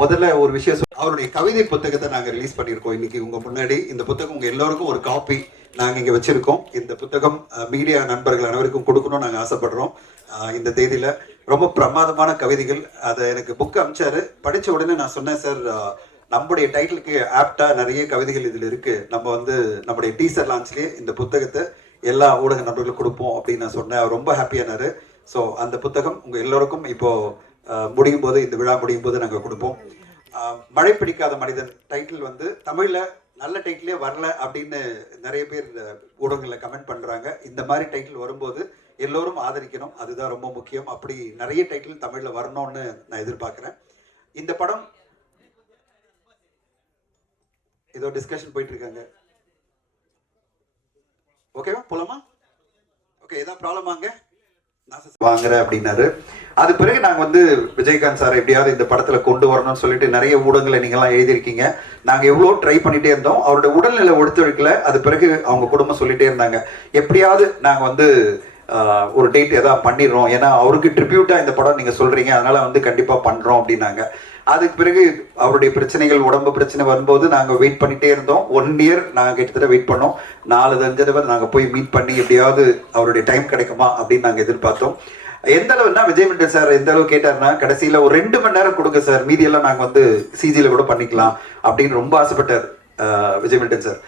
முதல்ல ஒரு விஷயம் அவருடைய கவிதை புத்தகத்தை நாங்கள் ரிலீஸ் பண்ணியிருக்கோம் இன்னைக்கு உங்க முன்னாடி. இந்த புத்தகம் உங்க எல்லாருக்கும் ஒரு காப்பி நாங்கள் இங்கே வச்சிருக்கோம். இந்த புத்தகம் மீடியா நண்பர்கள் அனைவருக்கும் கொடுக்கணும்னு நாங்கள் ஆசைப்படுறோம். இந்த தேதியில ரொம்ப பிரமாதமான கவிதைகள். அதை எனக்கு புக் அனுப்பிச்சாரு. படிச்ச உடனே நான் சொன்னேன், சார் நம்முடைய டைட்டிலுக்கு ஆப்டா நிறைய கவிதைகள் இதில் இருக்கு, நம்ம வந்து நம்முடைய டீசர் லான்ச்லேயே இந்த புத்தகத்தை எல்லா ஊடக நண்பர்களுக்கும் கொடுப்போம் அப்படின்னு நான் சொன்னேன். அவர் ரொம்ப ஹாப்பியானாரு. ஸோ அந்த புத்தகம் உங்க எல்லோருக்கும் இப்போ முடியும் போது, இந்த விழா முடியும் போது நாங்கள் கொடுப்போம். மழை பிடிக்காத மனிதன் டைட்டில் வந்து தமிழ்ல நல்ல டைட்டிலே வரல அப்படின்னு நிறைய பேர் ஊடகங்களில் கமெண்ட் பண்றாங்க. இந்த மாதிரி டைட்டில் வரும்போது எல்லோரும் ஆதரிக்கணும், அதுதான் ரொம்ப முக்கியம். அப்படி நிறைய டைட்டில் தமிழ்ல வரணும்னு நான் எதிர்பார்க்கிறேன். இந்த படம் ஏதோ டிஸ்கஷன் போயிட்டு இருக்காங்க. ஓகேவா, போலாமா? ஓகே, ஏதாவது ப்ராப்ளமாங்க? வாங்குற அப்படின்னாரு. அது பிறகு நாங்க வந்து விஜயகாந்த் சார் எப்படியாவது இந்த படத்துல கொண்டு வரணும்னு சொல்லிட்டு நிறைய ஊடகங்களை நீங்கெல்லாம் எழுதியிருக்கீங்க. நாங்க எவ்வளோ ட்ரை பண்ணிட்டே இருந்தோம். அவரோட உடல்நிலை ஒத்துழைக்கல. அது பிறகு அவங்க குடும்பம் சொல்லிட்டே இருந்தாங்க, எப்படியாவது நாங்க வந்து ஒரு டேட் ஏதாவது பண்ணிடுறோம், ஏன்னா அவருக்கு ட்ரிபியூட்டா இந்த படம் நீங்க சொல்றீங்க, அதனால வந்து கண்டிப்பா பண்றோம் அப்படின்னாங்க. அதுக்கு பிறகு அவருடைய பிரச்சனைகள், உடம்பு பிரச்சனை வரும்போது நாங்கள் வெயிட் பண்ணிட்டே இருந்தோம். 1 இயர் நாங்கள் கிட்டத்தட்ட வெயிட் பண்ணோம். 4-5 தடவை நாங்கள் போய் மீட் பண்ணி எப்படியாவது அவருடைய டைம் கிடைக்குமா அப்படின்னு நாங்கள் எதிர்பார்த்தோம். எந்த அளவுனா விஜய் மில்டன் சார் எந்த அளவு கேட்டாருன்னா, கடைசியில் ஒரு 2 மணி நேரம் கொடுங்க சார், மீதியெல்லாம் நாங்கள் வந்து சிஜியில் கூட பண்ணிக்கலாம் அப்படின்னு ரொம்ப ஆசைப்பட்டார் விஜய் மில்டன் சார்.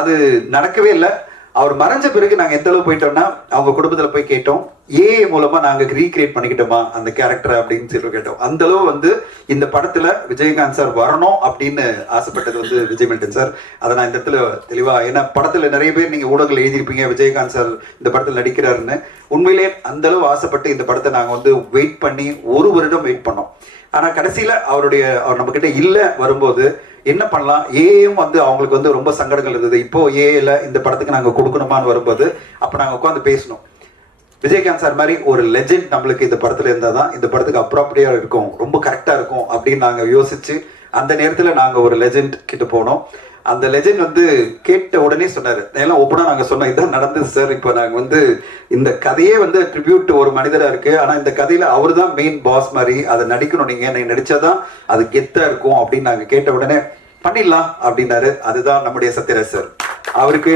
அது நடக்கவே இல்லை. அவர் மறைஞ்ச பிறகு நாங்கள் எந்த அளவு போயிட்டோம்னா, அவங்க குடும்பத்தில் போய் கேட்டோம், ஏஐ மூலமா நாங்கள் ரீக்ரியேட் பண்ணிக்கிட்டோமா அந்த கேரக்டர் அப்படின்னு சொல்லி கேட்டோம். அந்த அளவு வந்து இந்த படத்துல விஜயகாந்த் சார் வரணும் அப்படின்னு ஆசைப்பட்டது வந்து விஜய் மில்டன் சார். அதை நான் இந்த இடத்துல தெளிவா, ஏன்னா படத்துல நிறைய பேர் நீங்க ஊடகங்கள் எழுதியிருப்பீங்க விஜயகாந்த் சார் இந்த படத்தில் நடிக்கிறாருன்னு. உண்மையிலே அந்த அளவு ஆசைப்பட்டு இந்த படத்தை நாங்கள் வந்து வெயிட் பண்ணி 1 வருடம் வெயிட் பண்ணோம். ஆனா கடைசியில அவர் நம்ம கிட்ட இல்ல வரும்போது என்ன பண்ணலாம், ஏயும் வந்து அவங்களுக்கு வந்து ரொம்ப சங்கடங்கள் இருந்தது. இப்போ ஏல இந்த படத்துக்கு நாங்க கொடுக்கணுமான்னு வரும்போது அப்ப நாங்க உட்காந்து பேசணும். விஜயகாந்த் சார் மாதிரி ஒரு லெஜெண்ட் நம்மளுக்கு இந்த படத்துல இருந்தாதான் இந்த படத்துக்கு அப்ராப்ரியா இருக்கும், ரொம்ப கரெக்டா இருக்கும் அப்படின்னு நாங்க யோசிச்சு அந்த நேரத்துல நாங்க ஒரு லெஜெண்ட் கிட்ட போனோம். அந்த லெஜெண்ட் வந்து கேட்ட உடனே சொன்னாரு, எல்லாம் ஓப்பனா நாங்க சொன்னோம், இதான் நடந்தது சார், இப்போ நாங்க வந்து இந்த கதையே வந்து ட்ரிபியூட் ஒரு மனிதரா இருக்கு, ஆனா இந்த கதையில அவர் தான் மெயின் பாஸ் மாதிரி, அதை நடிக்கணும், நீங்க நடிச்சாதான் அது கெத்தா இருக்கும் அப்படின்னு நாங்க கேட்ட உடனே பண்ணிடலாம் அப்படின்னாரு. அதுதான் நம்முடைய சத்யராஜ் சார். அவருக்கு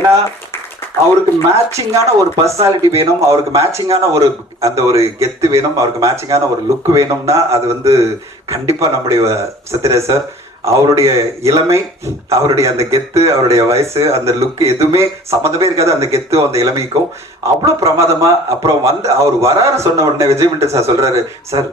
ஏன்னா அவருக்கு மேட்சிங்கான ஒரு பர்சனாலிட்டி வேணும், அவருக்கு மேட்சிங்கான ஒரு அந்த ஒரு கெத்து வேணும், அவருக்கு மேட்சிங்கான ஒரு லுக் வேணும்னா அது வந்து கண்டிப்பா நம்முடைய சத்யராஜ் சார். அவருடைய இளமை, அவருடைய அந்த கெத்து, அவருடைய வயசு, அந்த லுக் எதுவுமே சம்மந்தமே இருக்காது அந்த கெத்து அந்த இளமைக்கும். அவ்வளவு பிரமாதமா அப்புறம் வந்து அவர் வராரு சொன்ன உடனே விஜய் மில்டன் சார் சொல்றாரு, சார்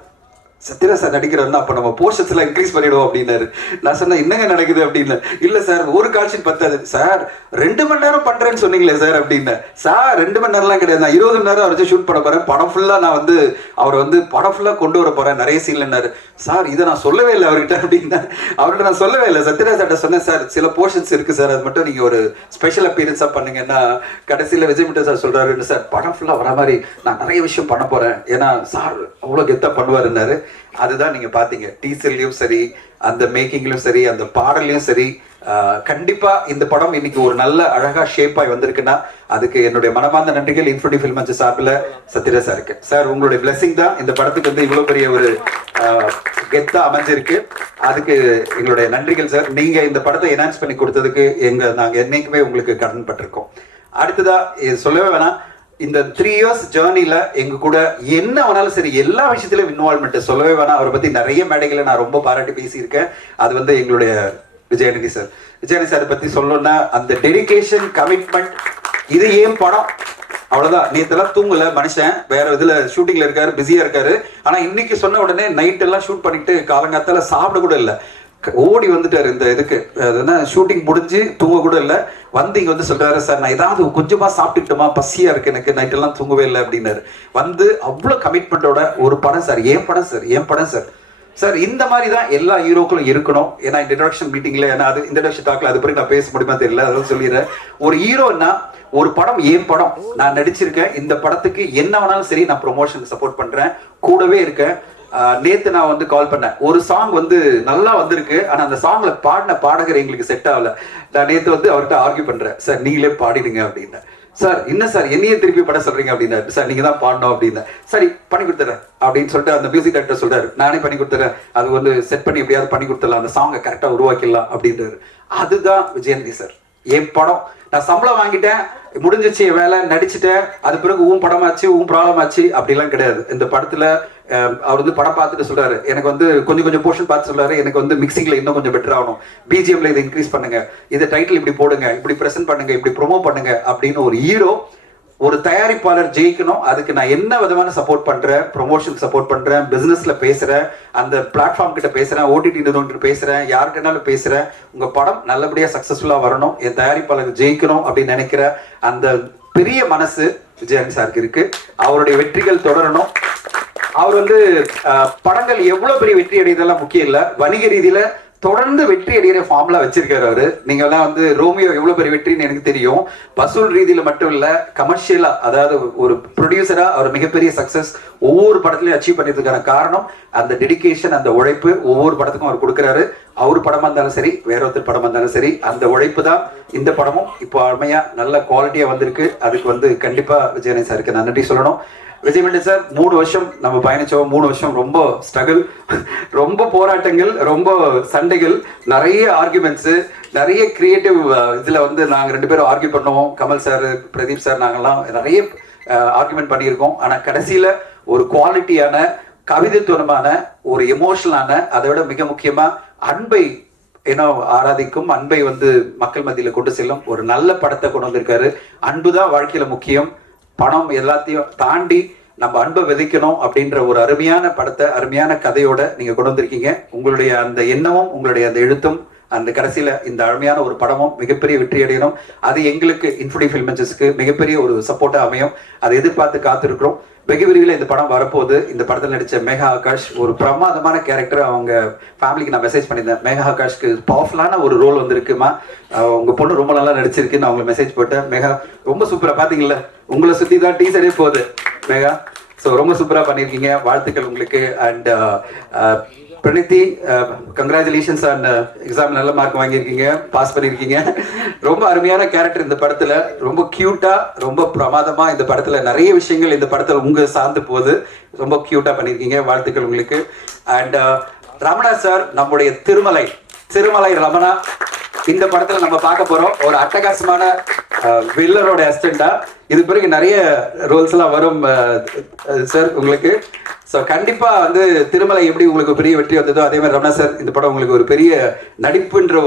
சத்யராஜ் சார் நடிக்கிறோம்னா அப்போ நம்ம போர்ஷன்ஸ் எல்லாம் இன்க்ரீஸ் பண்ணிடுவோம் அப்படின்னாரு. நான் சொன்னேன், என்னங்க நடக்குது அப்படின்னு. இல்லை சார், ஒரு காட்சின்னு பத்தாது சார், 2 மணி நேரம் பண்றேன்னு சொன்னீங்களே சார் அப்படின்னு. சார் 2 மணி நேரம்லாம் கிடையாது, நான் 20 மணி நேரம் வச்சு ஷூட் பண்ண போறேன், படம் ஃபுல்லா நான் வந்து அவர் வந்து படம் ஃபுல்லா கொண்டு வர போறேன், நிறைய சீன்லன்னாரு. சார் இதை நான் சொல்லவே இல்லை அவர்கிட்ட அப்படின்னா. அவர்கிட்ட நான் சொல்லவே இல்லை. சத்யராஜ் சார்ட்ட சொன்னேன், சார் சில போர்ஷன்ஸ் இருக்கு சார், அது மட்டும் நீங்க ஒரு ஸ்பெஷல் அப்பியரன்ஸா பண்ணுங்கன்னா. கடைசியில் விஜய் மில்டன் சார் சொல்றாரு, சார் படம் ஃபுல்லா வர மாதிரி நான் நிறைய விஷயம் பண்ண போறேன், ஏன்னா சார் அவ்வளோ கெத்தா பண்ணுவாருன்னாரு. அதுதான் நீங்க பாத்தீங்க, டீசர்லயும் சரி, அந்த மேக்கிங்லயும் சரி, அந்த பாடல்லையும் சரி. கண்டிப்பா இந்த படம் இன்னைக்கு ஒரு நல்ல அழகா ஷேப்பாய் வந்திருக்குன்னா அதுக்கு என்னுடைய மனமார்ந்த நன்றிகள் இன்ஃபினிட்டி ஃபில்ம் சார்பில் சத்யராஜ் சாருக்கு. சார் உங்களுடைய பிளெஸிங் தான் இந்த படத்துக்கு வந்து இவ்வளவு பெரிய ஒரு கெத்தா அமைஞ்சிருக்கு. அதுக்கு எங்களுடைய நன்றிகள் சார். நீங்க இந்த படத்தை என்ஹான்ஸ் பண்ணி கொடுத்ததுக்கு நாங்க என்னைக்குமே உங்களுக்கு கடன் பட்டிருக்கோம். அடுத்ததா சொல்லவே வேணாம், இந்த 3 years ஜேர்னில எங்க கூட என்ன வேணாலும் சரி எல்லா விஷயத்திலும் இன்வால்வ்மெண்ட் சொல்லவே வேணாம். அவரை பத்தி நிறைய மேடைகளை நான் ரொம்ப பாராட்டி பேசியிருக்கேன். அது வந்து எங்களுடைய விஜயாநிதி சார். விஜயாநிதி சார் பத்தி சொல்லணும்னா அந்த டெடிகேஷன், கமிட்மெண்ட், இது ஏன் படம் அவ்வளவுதான். நேத்தெல்லாம் தூங்கல மனுஷன், வேற இதுல ஷூட்டிங்ல இருக்காரு, பிஸியா இருக்காரு. ஆனா இன்னைக்கு சொன்ன உடனே நைட் எல்லாம் ஷூட் பண்ணிட்டு காலங்காத்தால சாப்பிட கூட இல்லை, ஓடி வந்துட்டாரு இந்த இதுக்கு. அதுனா ஷூட்டிங் முடிஞ்சு தூங்க கூட இல்லை, வந்து இங்க வந்து சொல்றாரு, சார் நான் ஏதாவது கொஞ்சமா சாப்பிட்டுட்டுமா, பசியா இருக்கு எனக்கு, நைட் எல்லாம் தூங்கவே இல்லை அப்படின்னாரு. வந்து அவ்வளவு கமிட்மெண்டோட ஒரு படம் சார், ஏன் படம் சார், ஏன் படம் சார். சார் இந்த மாதிரி தான் எல்லா ஹீரோக்களும் இருக்கணும். ஏன்னா இன்ட்ரடக்ஷன் மீட்டிங்ல, ஏன்னா அது இன்ட்ரடக்ஷன் டாக்ல அது பிறகு நான் பேச முடியுமா தெரியல, அதாவது சொல்லிடுறேன். ஒரு ஹீரோன்னா ஒரு படம் ஏன் படம், நான் நடிச்சிருக்கேன், இந்த படத்துக்கு என்ன வேணாலும் சரி நான் ப்ரொமோஷன் சப்போர்ட் பண்றேன், கூடவே இருக்கேன். நேத்து நான் வந்து கால் பண்ணேன், ஒரு சாங் வந்து நல்லா வந்திருக்கு, ஆனா அந்த சாங்ல பாடின பாடகர் எங்களுக்கு செட் ஆகல. நான் நேத்து வந்து அவர்கிட்ட ஆர்கியூ பண்றேன், சார் நீங்களே பாடிடுங்க அப்படின்னு. சார் என்ன சார் என்னையே திருப்பி பட சொல்றீங்க அப்படின்னா, சார் நீங்க தான் பாடணும் அப்படின்னா, சரி பண்ணி கொடுத்துறேன் அப்படின்னு சொல்லிட்டு அந்த மியூசிக் டைரக்டர் சொல்றாரு, நானே பண்ணி கொடுத்துறேன், அது வந்து செட் பண்ணி எப்படியாவது பண்ணி கொடுத்துடலாம், அந்த சாங்கை கரெக்டா உருவாக்கிடலாம் அப்படின்றாரு. அதுதான் விஜயந்தி சார். என் படம் நான் சம்பளம் வாங்கிட்டேன், முடிஞ்சிச்சு வேலை, நடிச்சுட்டேன், அது பிறகு படமாச்சு ப்ராப்ளம் ஆச்சு அப்படிலாம் கிடையாது. இந்த படத்துல அவர் வந்து படம் பார்த்துட்டு சொல்றாரு, எனக்கு வந்து கொஞ்சம் கொஞ்சம் போர்ஷன் பார்த்து சொல்றாரு, எனக்கு வந்து மிக்சிங்ல இன்னும் கொஞ்சம் பெட்டர் ஆகணும், பிஜிஎம்ல இதை இன்க்ரீஸ் பண்ணுங்க, இதை டைட்டில் இப்படி போடுங்க, இப்படி பிரசன்ட் பண்ணுங்க, இப்படி ப்ரொமோ பண்ணுங்க அப்படின்னு. ஒரு ஹீரோ, ஒரு தயாரிப்பாளர் ஜெயிக்கணும், அதுக்கு நான் என்ன விதமான சப்போர்ட் பண்றேன், ப்ரொமோஷன் சப்போர்ட் பண்றேன், பிசினஸ்ல பேசுறேன், அந்த பிளாட்ஃபார்ம் கிட்ட பேசுறேன், ஓடிடி நிறுவனம் பேசுறேன், யார்கிட்டனாலும் பேசுறேன், உங்க படம் நல்லபடியா சக்சஸ்ஃபுல்லா வரணும், என் தயாரிப்பாளர் ஜெயிக்கணும் அப்படின்னு நினைக்கிற அந்த பெரிய மனசு விஜயன் சாருக்கு இருக்கு. அவருடைய வெற்றிகள் தொடரணும். அவர் வந்து படங்கள் எவ்வளவு பெரிய வெற்றி அடையதெல்லாம் முக்கியம் இல்ல, வணிக ரீதியில தொடர்ந்து வெற்றி அடைகிற ஃபார்ம்ல வச்சிருக்காரு அவரு. நீங்க எல்லாம் வந்து ரோமியோ எவ்வளவு பெரிய வெற்றின்னு எனக்கு தெரியும். வசூல் ரீதியில மட்டும் இல்ல, கமர்ஷியலா, அதாவது ஒரு ப்ரொடியூசரா அவர் மிகப்பெரிய சக்சஸ் ஒவ்வொரு படத்துலயும் அச்சீவ் பண்ணிருக்கான காரணம் அந்த டெடிகேஷன், அந்த உழைப்பு ஒவ்வொரு படத்துக்கும் அவர் கொடுக்கிறாரு. அவரு படமா இருந்தாலும் சரி, வேற ஒருத்தர் படமா இருந்தாலும் சரி, அந்த உழைப்பு தான் இந்த படமும் இப்போ அருமையா நல்ல குவாலிட்டியா வந்திருக்கு. அதுக்கு வந்து கண்டிப்பா விஜயன் சாருக்கு நான் நன்றி சொல்லணும். விஜய் சார் 3 வருஷம் நம்ம பயணிச்சோம். 3 வருஷம் ரொம்ப ஸ்ட்ரகிள், ரொம்ப போராட்டங்கள், ரொம்ப சண்டைகள், நிறைய ஆர்குமெண்ட்ஸ், நிறைய கிரியேட்டிவ் இதுல வந்து நாங்க 2 பேரும் ஆர்கியூ பண்ணுவோம். கமல் சார், பிரதீப் சார், நாங்கெல்லாம் நிறைய ஆர்குமெண்ட் பண்ணியிருக்கோம். ஆனா கடைசியில ஒரு குவாலிட்டியான, கவிதைத்துவமான, ஒரு எமோஷனலான, அதை விட மிக முக்கியமா அன்பை ஆராதிக்கும், அன்பை வந்து மக்கள் மத்தியில கொண்டு செல்லும் ஒரு நல்ல படத்தை கொண்டு வந்திருக்காரு. அன்புதான் வாழ்க்கையில முக்கியம், பணம் எல்லாத்தையும் தாண்டி நம்ம அன்பை விதைக்கணும் அப்படின்ற ஒரு அருமையான படத்தை, அருமையான கதையோட நீங்க கொண்டு வந்திருக்கீங்க. உங்களுடைய அந்த எண்ணமும், உங்களுடைய அந்த எழுத்தும், அந்த கடைசியில இந்த அருமையான ஒரு படமும் மிகப்பெரிய வெற்றி அடையணும். அது எங்களுக்கு இன்ஃபுடி ஃபில்மென்சஸ்க்கு மிகப்பெரிய ஒரு சப்போர்ட்டா அமையும். அதை எதிர்பார்த்து காத்திருக்கிறோம். வெகு விரைவில் இந்த படம் வரப்போகுது. இந்த படத்தில் நடிச்ச மேகா ஆகாஷ் ஒரு பிரமாதமான கேரக்டர். அவங்க ஃபேமிலிக்கு நான் மெசேஜ் பண்ணியிருந்தேன், மேகா ஆகாஷ்க்கு பவர்ஃபுல்லான ஒரு ரோல் வந்திருக்குமா, உங்க பொண்ணு ரொம்ப நல்லா நடிச்சிருக்குன்னு அவங்களை மெசேஜ் போட்டேன். மேகா ரொம்ப சூப்பரா, பாத்தீங்களா, உங்களை சுத்தி தான் டீசரே போகுது மேகா. ஸோ ரொம்ப சூப்பரா பண்ணியிருக்கீங்க, வாழ்த்துக்கள் உங்களுக்கு. அண்ட் பிரணீதி, கங்க்ராச்சுலேஷன்ஸ் ஆன் எக்ஸாம், நல்ல மார்க் வாங்கியிருக்கீங்க, பாஸ் பண்ணியிருக்கீங்க. ரொம்ப அருமையான கேரக்டர் இந்த படத்துல, ரொம்ப கியூட்டா, ரொம்ப பிரமாதமா இந்த படத்துல நிறைய விஷயங்கள் இந்த படத்துல உங்க சார்ந்து போகுது. ரொம்ப கியூட்டா பண்ணியிருக்கீங்க, வாழ்த்துக்கள் உங்களுக்கு. அண்ட் ரமணா சார், நம்முடைய திருமலை ரமணா இந்த படத்துல நம்ம பார்க்க போறோம். ஒரு அட்டகாசமான வில்லரோட அசிஸ்டண்டா. இது பிறகு நிறைய ரோல்ஸ் எல்லாம் வரும் சார் உங்களுக்கு. ஸோ கண்டிப்பா வந்து திருமலை எப்படி உங்களுக்கு பெரிய வெற்றி வந்ததோ அதே மாதிரி ரமணா சார் இந்த படம் உங்களுக்கு ஒரு பெரிய நடிப்புன்ற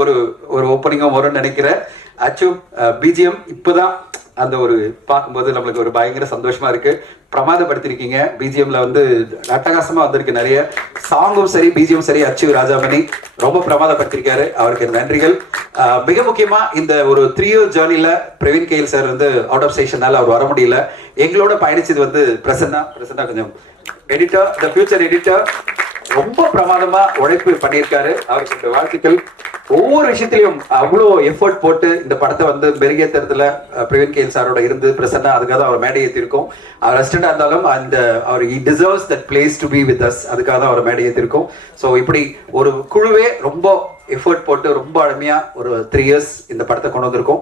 ஒரு ஓப்பனிங்கும் வரும்னு நினைக்கிறேன். ஆக்சுவல் பிஜிஎம் இப்போதான் அந்த ஒரு பார்க்கும்போது நம்மளுக்கு ஒரு பயங்கர சந்தோஷமா இருக்கு. பிரமாதப்படுத்திருக்கீங்க. பிஜிஎம்ல வந்து அட்டகாசமா வந்திருக்கு, நிறைய சாங்கும் சரி, பிஜிஎம் சரி. அச்சு ராஜாமணி ரொம்ப பிரமாதப்படுத்திருக்காரு, அவருக்கு நன்றிகள். மிக முக்கியமா இந்த ஒரு 3 year ஜேர்னில பிரவீன் கேஎல் சார் வந்து அவுட் ஆஃப் ஸ்டேஷனால அவர் வர முடியல. எங்களோட பயணிச்சது வந்து பிரசன்னா கொஞ்சம் எடிட்டர், த ஃபியூச்சர் எடிட்டர், ரொம்ப பிரமாதமா உழைப்பு பண்ணியிருக்காரு. அவருக்கு வாழ்த்துக்கள். ஒவ்வொரு விஷயத்திலையும் அவ்வளோ எஃபர்ட் போட்டு இந்த படத்தை வந்து மெருகேற்றுறதுல பிரவீன் கேஎல் சாரோட இருந்து பிரசன்னா, அதுக்காக அவர் மேடை ஏற்றிருக்கோம். அவர் அசிஸ்டண்டா இருந்தாலும் அந்த அவர் he deserves that place to be with us, அதுக்காக தான் அவர் மேடை ஏற்றிருக்கோம். ஸோ இப்படி ஒரு குழுவே ரொம்ப எஃபர்ட் போட்டு ரொம்ப அருமையா ஒரு 3 years இந்த படத்தை கொண்டு வந்திருக்கோம்.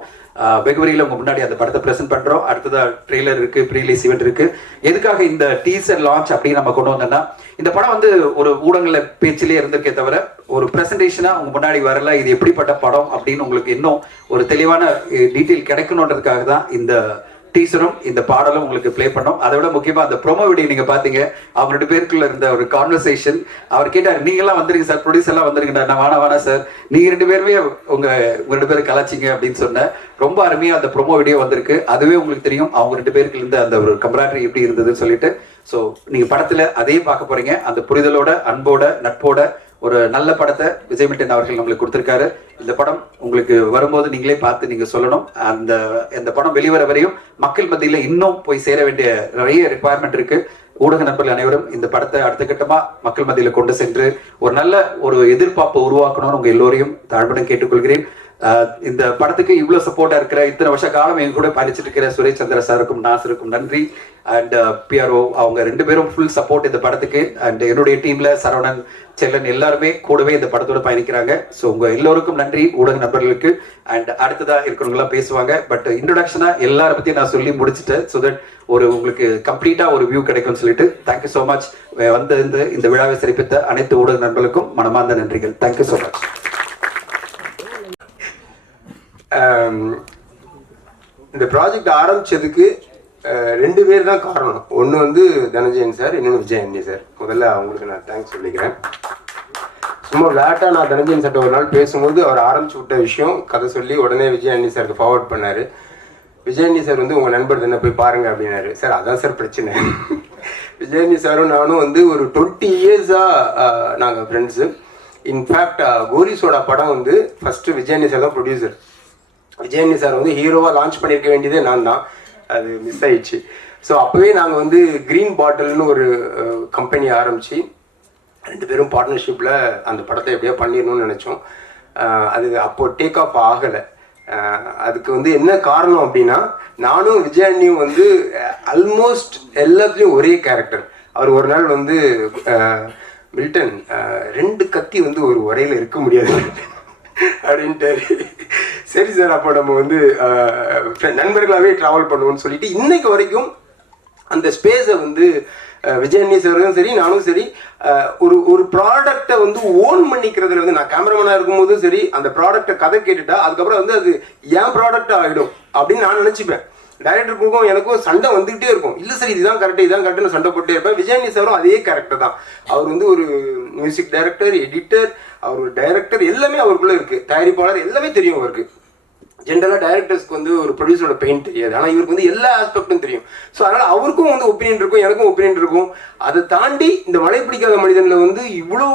வெகுவரியில் உங்க முன்னாடி அந்த படத்தை பிரசன்ட் பண்றோம். அடுத்ததா ட்ரெய்லர் இருக்கு, ப்ரீலீஸ் ஈவெண்ட் இருக்கு. எதுக்காக இந்த டீசர் லான்ச் அப்படின்னு நம்ம கொண்டு வந்தோம்னா, இந்த படம் வந்து ஒரு ஊடகங்கள பேச்சிலே இருந்திருக்கே தவிர ஒரு பிரசன்டேஷனா உங்க முன்னாடி வரல, இது எப்படிப்பட்ட படம் அப்படின்னு உங்களுக்கு இன்னும் ஒரு தெளிவான டீட்டெயில் கிடைக்கணுன்றதுக்காக தான் இந்த டீசரும் இந்த பாடலும் உங்களுக்கு பிளே பண்ணோம். அதை விட முக்கியமா அந்த ப்ரோமோ வீடியோ நீங்க பாத்தீங்க, அவங்க 2 பேருக்குள்ள இருந்த ஒரு கான்வர்சேஷன். அவர் கேட்டார், நீங்க எல்லாம் வந்துருங்க சார், ப்ரொடியூசர் எல்லாம் வந்துருங்க. நான் வேணா சார், நீங்க 2 பேருமே உங்க 2 பேரும் கலாச்சிங்க அப்படின்னு சொன்னேன். ரொம்ப அருமையா அந்த ப்ரோமோ வீடியோ வந்திருக்கு. அதுவே உங்களுக்கு தெரியும் அவங்க 2 பேருக்கு இருந்த அந்த ஒரு கம்பராட்ரி எப்படி இருந்ததுன்னு சொல்லிட்டு. ஸோ நீங்க படத்துல அதையும் பார்க்க போறீங்க. அந்த புரிதலோட, அன்போட, நட்போட ஒரு நல்ல படத்தை விஜய் மில்டன் அவர்கள் நம்மளுக்கு கொடுத்திருக்காரு. இந்த படம் உங்களுக்கு வரும்போது நீங்களே பார்த்து நீங்க சொல்லணும். அந்த படம் வெளிவர வரையும் மக்கள் மத்தியில இன்னும் போய் சேர வேண்டிய நிறைய ரிக்குவயர்மெண்ட் இருக்கு. ஊடக நண்பர்கள் அனைவரும் இந்த படத்தை அடுத்த கட்டமா மக்கள் மத்தியில கொண்டு சென்று ஒரு நல்ல ஒரு எதிர்பார்ப்பை உருவாக்கணும்னு உங்க எல்லோரையும் தாழ்வுடன் கேட்டுக்கொள்கிறேன். இந்த படத்துக்கு இவ்வளவு சப்போர்ட்டா இருக்கிற இத்தனை வருஷ காலம் எங்க கூட பயணிச்சிட்டு இருக்கிற சுரேஷ் சந்திர சாருக்கும் நாசருக்கும் நன்றி. அண்ட் பிஆர்ஓ அவங்க 2 பேரும் ஃபுல் சப்போர்ட் இந்த படத்துக்கு. அண்ட் என்னுடைய டீம்ல சரவணன், செல்லன் எல்லாருமே கூடவே இந்த படத்தோட பயணிக்கிறாங்க. ஸோ உங்க எல்லோருக்கும் நன்றி, ஊடக நண்பர்களுக்கு. அண்ட் அடுத்ததா இருக்கிறவங்க எல்லாம் பேசுவாங்க. பட் இன்ட்ரோடக்ஷனா எல்லார பத்தியும் நான் சொல்லி முடிச்சுட்டேன். ஸோ தட் உங்களுக்கு கம்ப்ளீட்டா ஒரு வியூ கிடைக்கும்னு சொல்லிட்டு தேங்க்யூ ஸோ மச். வந்து இந்த விழாவை சிறப்பித்த அனைத்து ஊடக நண்பர்களுக்கும் மனமார்ந்த நன்றிகள். Thank you so much. இந்த ப்ராஜெக்ட் ஆரம்பிச்சதுக்கு 2 பேர் தான் காரணம். ஒன்று வந்து தனஞ்சயன் சார், இன்னொன்று விஜயண்ணி சார். முதல்ல அவங்களுக்கு நான் தேங்க்ஸ் சொல்லிக்கிறேன். சும்மா லேட்டாக நான் தனஞ்சயன் சார்ட்ட ஒரு நாள் பேசும்போது அவர் ஆரம்பிச்சு விட்ட விஷயம் கதை சொல்லி உடனே விஜயண்ணி சாருக்கு ஃபார்வர்ட் பண்ணார். விஜயண்ணி சார் வந்து உங்கள் நண்பர் தானே போய் பாருங்க அப்படின்னாரு. சார் அதான் சார் பிரச்சனை. விஜயண்ணி சாரும் நானும் வந்து ஒரு 20 இயர்ஸாக நாங்கள் ஃப்ரெண்ட்ஸு. இன்ஃபேக்ட் கோரிசோட படம் வந்து ஃபஸ்ட்டு விஜயண்ணி சார் தான் ப்ரொடியூசர். விஜயண்ணி சார் வந்து ஹீரோவாக லான்ச் பண்ணியிருக்க வேண்டியதே நான் தான், அது மிஸ் ஆயிடுச்சு. ஸோ அப்போவே நாங்கள் வந்து க்ரீன் பாட்டில்னு ஒரு கம்பெனி ஆரம்பித்து 2 பேரும் பார்ட்னர்ஷிப்பில் அந்த படத்தை எப்படியோ பண்ணிடணும்னு நினச்சோம். அது அப்போது டேக் ஆஃப் ஆகலை. அதுக்கு வந்து என்ன காரணம் அப்படின்னா, நானும் விஜயண்ணியும் வந்து ஆல்மோஸ்ட் எல்லாத்துலேயும் ஒரே கேரக்டர். அவர் ஒரு நாள் வந்து மில்டன் 2 கத்தி வந்து ஒரு உரையில் இருக்க முடியாது அப்படின்ட்டு. சரி சார், அப்போ நம்ம வந்து நண்பர்களாகவே ட்ராவல் பண்ணுவோம்னு சொல்லிட்டு இன்னைக்கு வரைக்கும் அந்த ஸ்பேஸை வந்து விஜயண்ணி சாரும் சரி நானும் சரி ஒரு ப்ராடக்டை வந்து ஓன் பண்ணிக்கிறதுல வந்து, நான் கேமராமேனாக இருக்கும்போதும் சரி அந்த ப்ராடக்டை கதை கேட்டுட்டா அதுக்கப்புறம் வந்து அது என் ப்ராடக்ட் ஆகிடும் அப்படின்னு நான் நினச்சிப்பேன். டைரக்டருக்கும் எனக்கும் சண்டை வந்துகிட்டே இருக்கும். இல்லை சார் இதுதான் கரெக்டு, இதுதான் கரெக்டுன்னு சண்டை போட்டே இருப்பேன். விஜயண்ணி சாரும் அதே கேரக்டர் தான். அவர் வந்து ஒரு மியூசிக் டைரக்டர், எடிட்டர், அவர் ஒரு டைரக்டர், எல்லாமே அவருக்குள்ளே இருக்குது. தயாரிப்பாளர் எல்லாமே தெரியும் அவருக்கு. ஜென்ரலாக டைரக்டர்ஸ்க்கு வந்து ஒரு ப்ரொடியூசரோட பெயின் தெரியாது, ஆனால் இவருக்கு வந்து எல்லா ஆஸ்பெக்டும் தெரியும். ஸோ அதனால் அவருக்கும் வந்து ஒப்பீனியன் இருக்கும், எனக்கும் ஒப்பீனியன் இருக்கும். அதை தாண்டி இந்த மழை பிடிக்காத மனிதனில் வந்து இவ்வளோ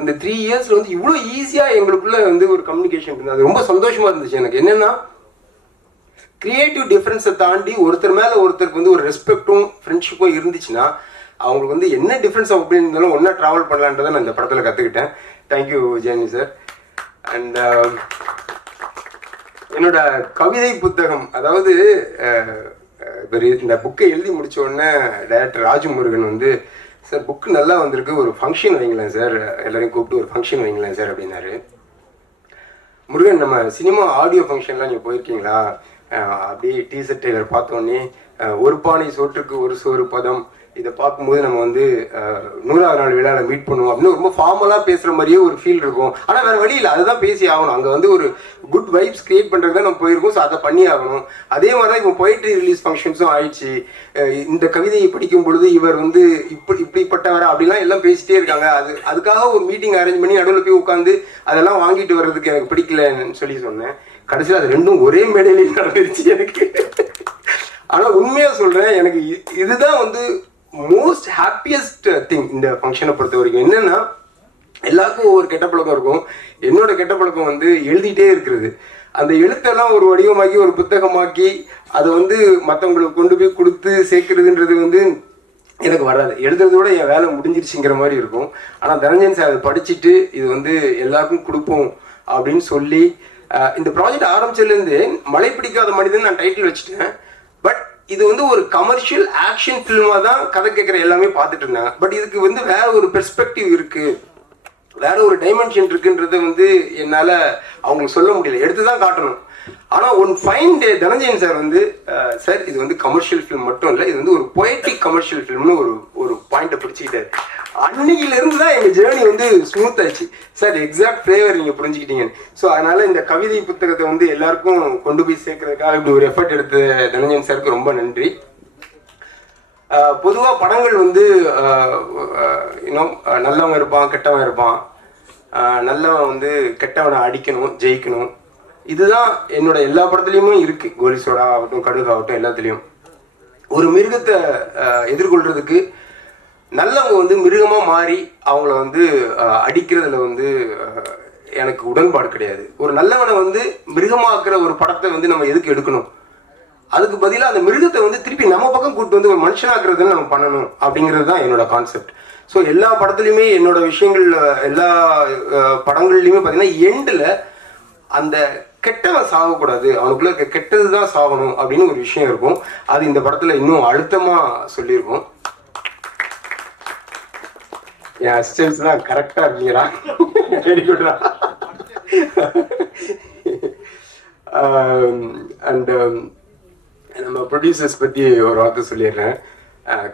இந்த 3 இயர்ஸில் வந்து இவ்வளோ ஈஸியாக எங்களுக்குள்ள வந்து ஒரு கம்யூனிகேஷன் இருந்தது. அது ரொம்ப சந்தோஷமாக இருந்துச்சு எனக்கு. என்னென்னா, கிரியேட்டிவ் டிஃப்ரென்ஸை தாண்டி ஒருத்தர் மேலே ஒருத்தருக்கு வந்து ஒரு ரெஸ்பெக்டும் ஃப்ரெண்ட்ஷிப்பும் இருந்துச்சுன்னா அவங்களுக்கு வந்து என்ன டிஃப்ரென்ஸ் ஆஃப் ஒப்பீனியன் இருந்தாலும் ஒன்றா ட்ராவல் பண்ணலான்றதை நான் இந்த படத்தில் கற்றுக்கிட்டேன். Thank you விஜயண்ணி sir. அண்ட் என்னோட கவிதை புத்தகம், அதாவது இந்த புக்கை எழுதி முடிச்ச உடனே டைரக்டர் ராஜமுருகன் வந்து, சார் புக்கு நல்லா வந்திருக்கு, ஒரு ஃபங்க்ஷன் வைங்களேன் சார், எல்லாரையும் கூப்பிட்டு ஒரு ஃபங்க்ஷன் வைங்களேன் சார் அப்படின்னாரு. முருகன், நம்ம சினிமா ஆடியோ ஃபங்க்ஷன்லாம் நீங்கள் போயிருக்கீங்களா? அப்படியே டீசர்ட் ட்ரெய்லர் பார்த்தோன்னே ஒரு பானை சோற்றுக்கு ஒரு சோறு பதம், இதை பார்க்கும்போது நம்ம வந்து 100ஆவது நாள் விழாவில் மீட் பண்ணுவோம் அப்படின்னு ரொம்ப ஃபார்மலாக பேசுகிற மாதிரியே ஒரு ஃபீல் இருக்கும். ஆனால் வேறு வழி இல்லை, அதுதான் பேசி ஆகணும். அங்கே வந்து ஒரு குட் வைப்ஸ் கிரியேட் பண்ணுறது தான் நம்ம போயிருக்கோம். ஸோ அதை பண்ணி ஆகணும். அதே மாதிரி தான் இப்போ போயிட்ரி ரிலீஸ் ஃபங்க்ஷன்ஸும் ஆயிடுச்சு. இந்த கவிதையை படிக்கும் பொழுது இவர் வந்து இப்படிப்பட்டவரா அப்படிலாம் எல்லாம் பேசிட்டே இருக்காங்க. அதுக்காக ஒரு மீட்டிங் அரேஞ்ச் பண்ணி நடுவில் போய் உட்காந்து அதெல்லாம் வாங்கிட்டு வர்றதுக்கு எனக்கு பிடிக்கலன்னு சொல்லி சொன்னேன். கடைசியில் அது 2ம் ஒரே மேடையிலேயே நடந்துருச்சு எனக்கு. ஆனால் உண்மையாக சொல்கிறேன், எனக்கு இதுதான் வந்து மோஸ்ட் ஹாப்பியஸ்ட் திங் இந்த ஃபங்க்ஷனை பொறுத்த வரைக்கும். என்னன்னா, எல்லாருக்கும் ஒவ்வொரு கெட்ட பழக்கம் இருக்கும். என்னோட கெட்ட பழக்கம் வந்து எழுதிட்டே இருக்கிறது. அந்த எழுத்தெல்லாம் ஒரு வடிவமாக்கி ஒரு புத்தகமாக்கி அதை வந்து மற்றவங்களுக்கு கொண்டு போய் கொடுத்து சேர்க்கறதுன்றது வந்து எனக்கு வராது. எழுதுறதோட என் வேலை முடிஞ்சிருச்சுங்கிற மாதிரி இருக்கும். ஆனால் தனஞ்சயன் சார் அதை படிச்சுட்டு இது வந்து எல்லாருக்கும் கொடுப்போம் அப்படின்னு சொல்லி இந்த ப்ராஜெக்ட் ஆரம்பிச்சதுலேருந்து மழை பிடிக்காத மனிதன் நான் டைட்டில் வச்சுட்டேன். பட் இது வந்து ஒரு கமர்ஷியல் ஆக்ஷன் ஃபில்மாக தான் கதை கேட்குற எல்லாமே பார்த்துட்டு இருந்தாங்க. பட் இதுக்கு வந்து வேற ஒரு பெர்ஸ்பெக்டிவ் இருக்குது, வேற ஒரு டைமென்ஷன் இருக்குன்றதை வந்து என்னால் அவங்களுக்கு சொல்ல முடியல, எடுத்து தான் காட்டணும். ஆனால் one fine day Dhananjayan sir வந்து, சார் இது வந்து கமர்ஷியல் ஃபிலிம் மட்டும் இல்லை, இது வந்து ஒரு பொயட்டிக் கமர்ஷியல் ஃபிலிம்னு ஒரு பாயிண்ட்டை பிடிச்சிக்கிட்டாரு. அன்னையிலேருந்து தான் எங்கள் ஜேர்னி வந்து ஸ்மூத் ஆச்சு. சார் எக்ஸாக்ட் ஃப்ளேவர் நீங்கள் புரிஞ்சுக்கிட்டீங்க. ஸோ அதனால் இந்த கவிதை புத்தகத்தை வந்து எல்லாருக்கும் கொண்டு போய் சேர்க்கறதுக்காக இப்படி ஒரு எஃபர்ட் எடுத்த தனஞ்சயன் சாருக்கு ரொம்ப நன்றி. பொதுவாக படங்கள் வந்து இன்னும் நல்லவன் இருப்பான், கெட்டவன் இருப்பான். நல்லவன் வந்து கெட்டவனை அடிக்கணும், ஜெயிக்கணும். இதுதான் என்னோட எல்லா படத்துலையுமே இருக்கு. கோலிசோடா ஆகட்டும், கடுகாகட்டும், எல்லாத்துலேயும் ஒரு மிருகத்தை எதிர்கொள்றதுக்கு நல்லவங்க வந்து மிருகமாக மாறி அவங்கள வந்து அடிக்கிறதுல வந்து எனக்கு உடன்பாடு கிடையாது. ஒரு நல்லவனை வந்து மிருகமாக்குற ஒரு படத்தை வந்து நம்ம எதுக்கு எடுக்கணும்? அதுக்கு பதிலாக அந்த மிருகத்தை வந்து திருப்பி நம்ம பக்கம் கூப்பிட்டு வந்து ஒரு மனுஷனாக்குறதுன்னு நம்ம பண்ணணும் அப்படிங்கிறது தான் என்னோட கான்செப்ட். ஸோ எல்லா படத்துலையுமே என்னோட விஷயங்கள், எல்லா படங்கள்லையுமே பார்த்தீங்கன்னா எண்டில் அந்த கெட்டவன் சாகக்கூடாது, அவனுக்குள்ள இருக்க கெட்டது தான் சாகணும் அப்படின்னு ஒரு விஷயம் இருக்கும். அது இந்த படத்துல இன்னும் அழுத்தமா சொல்லியிருக்கும். என் அசிஸ்டன்ஸ்லாம் கரெக்டா இருக்கீங்களா? வெரி குட்ரா. அண்ட் நம்ம ப்ரொடியூசர்ஸ் பற்றி ஒரு வார்த்தை சொல்லிடுறேன்.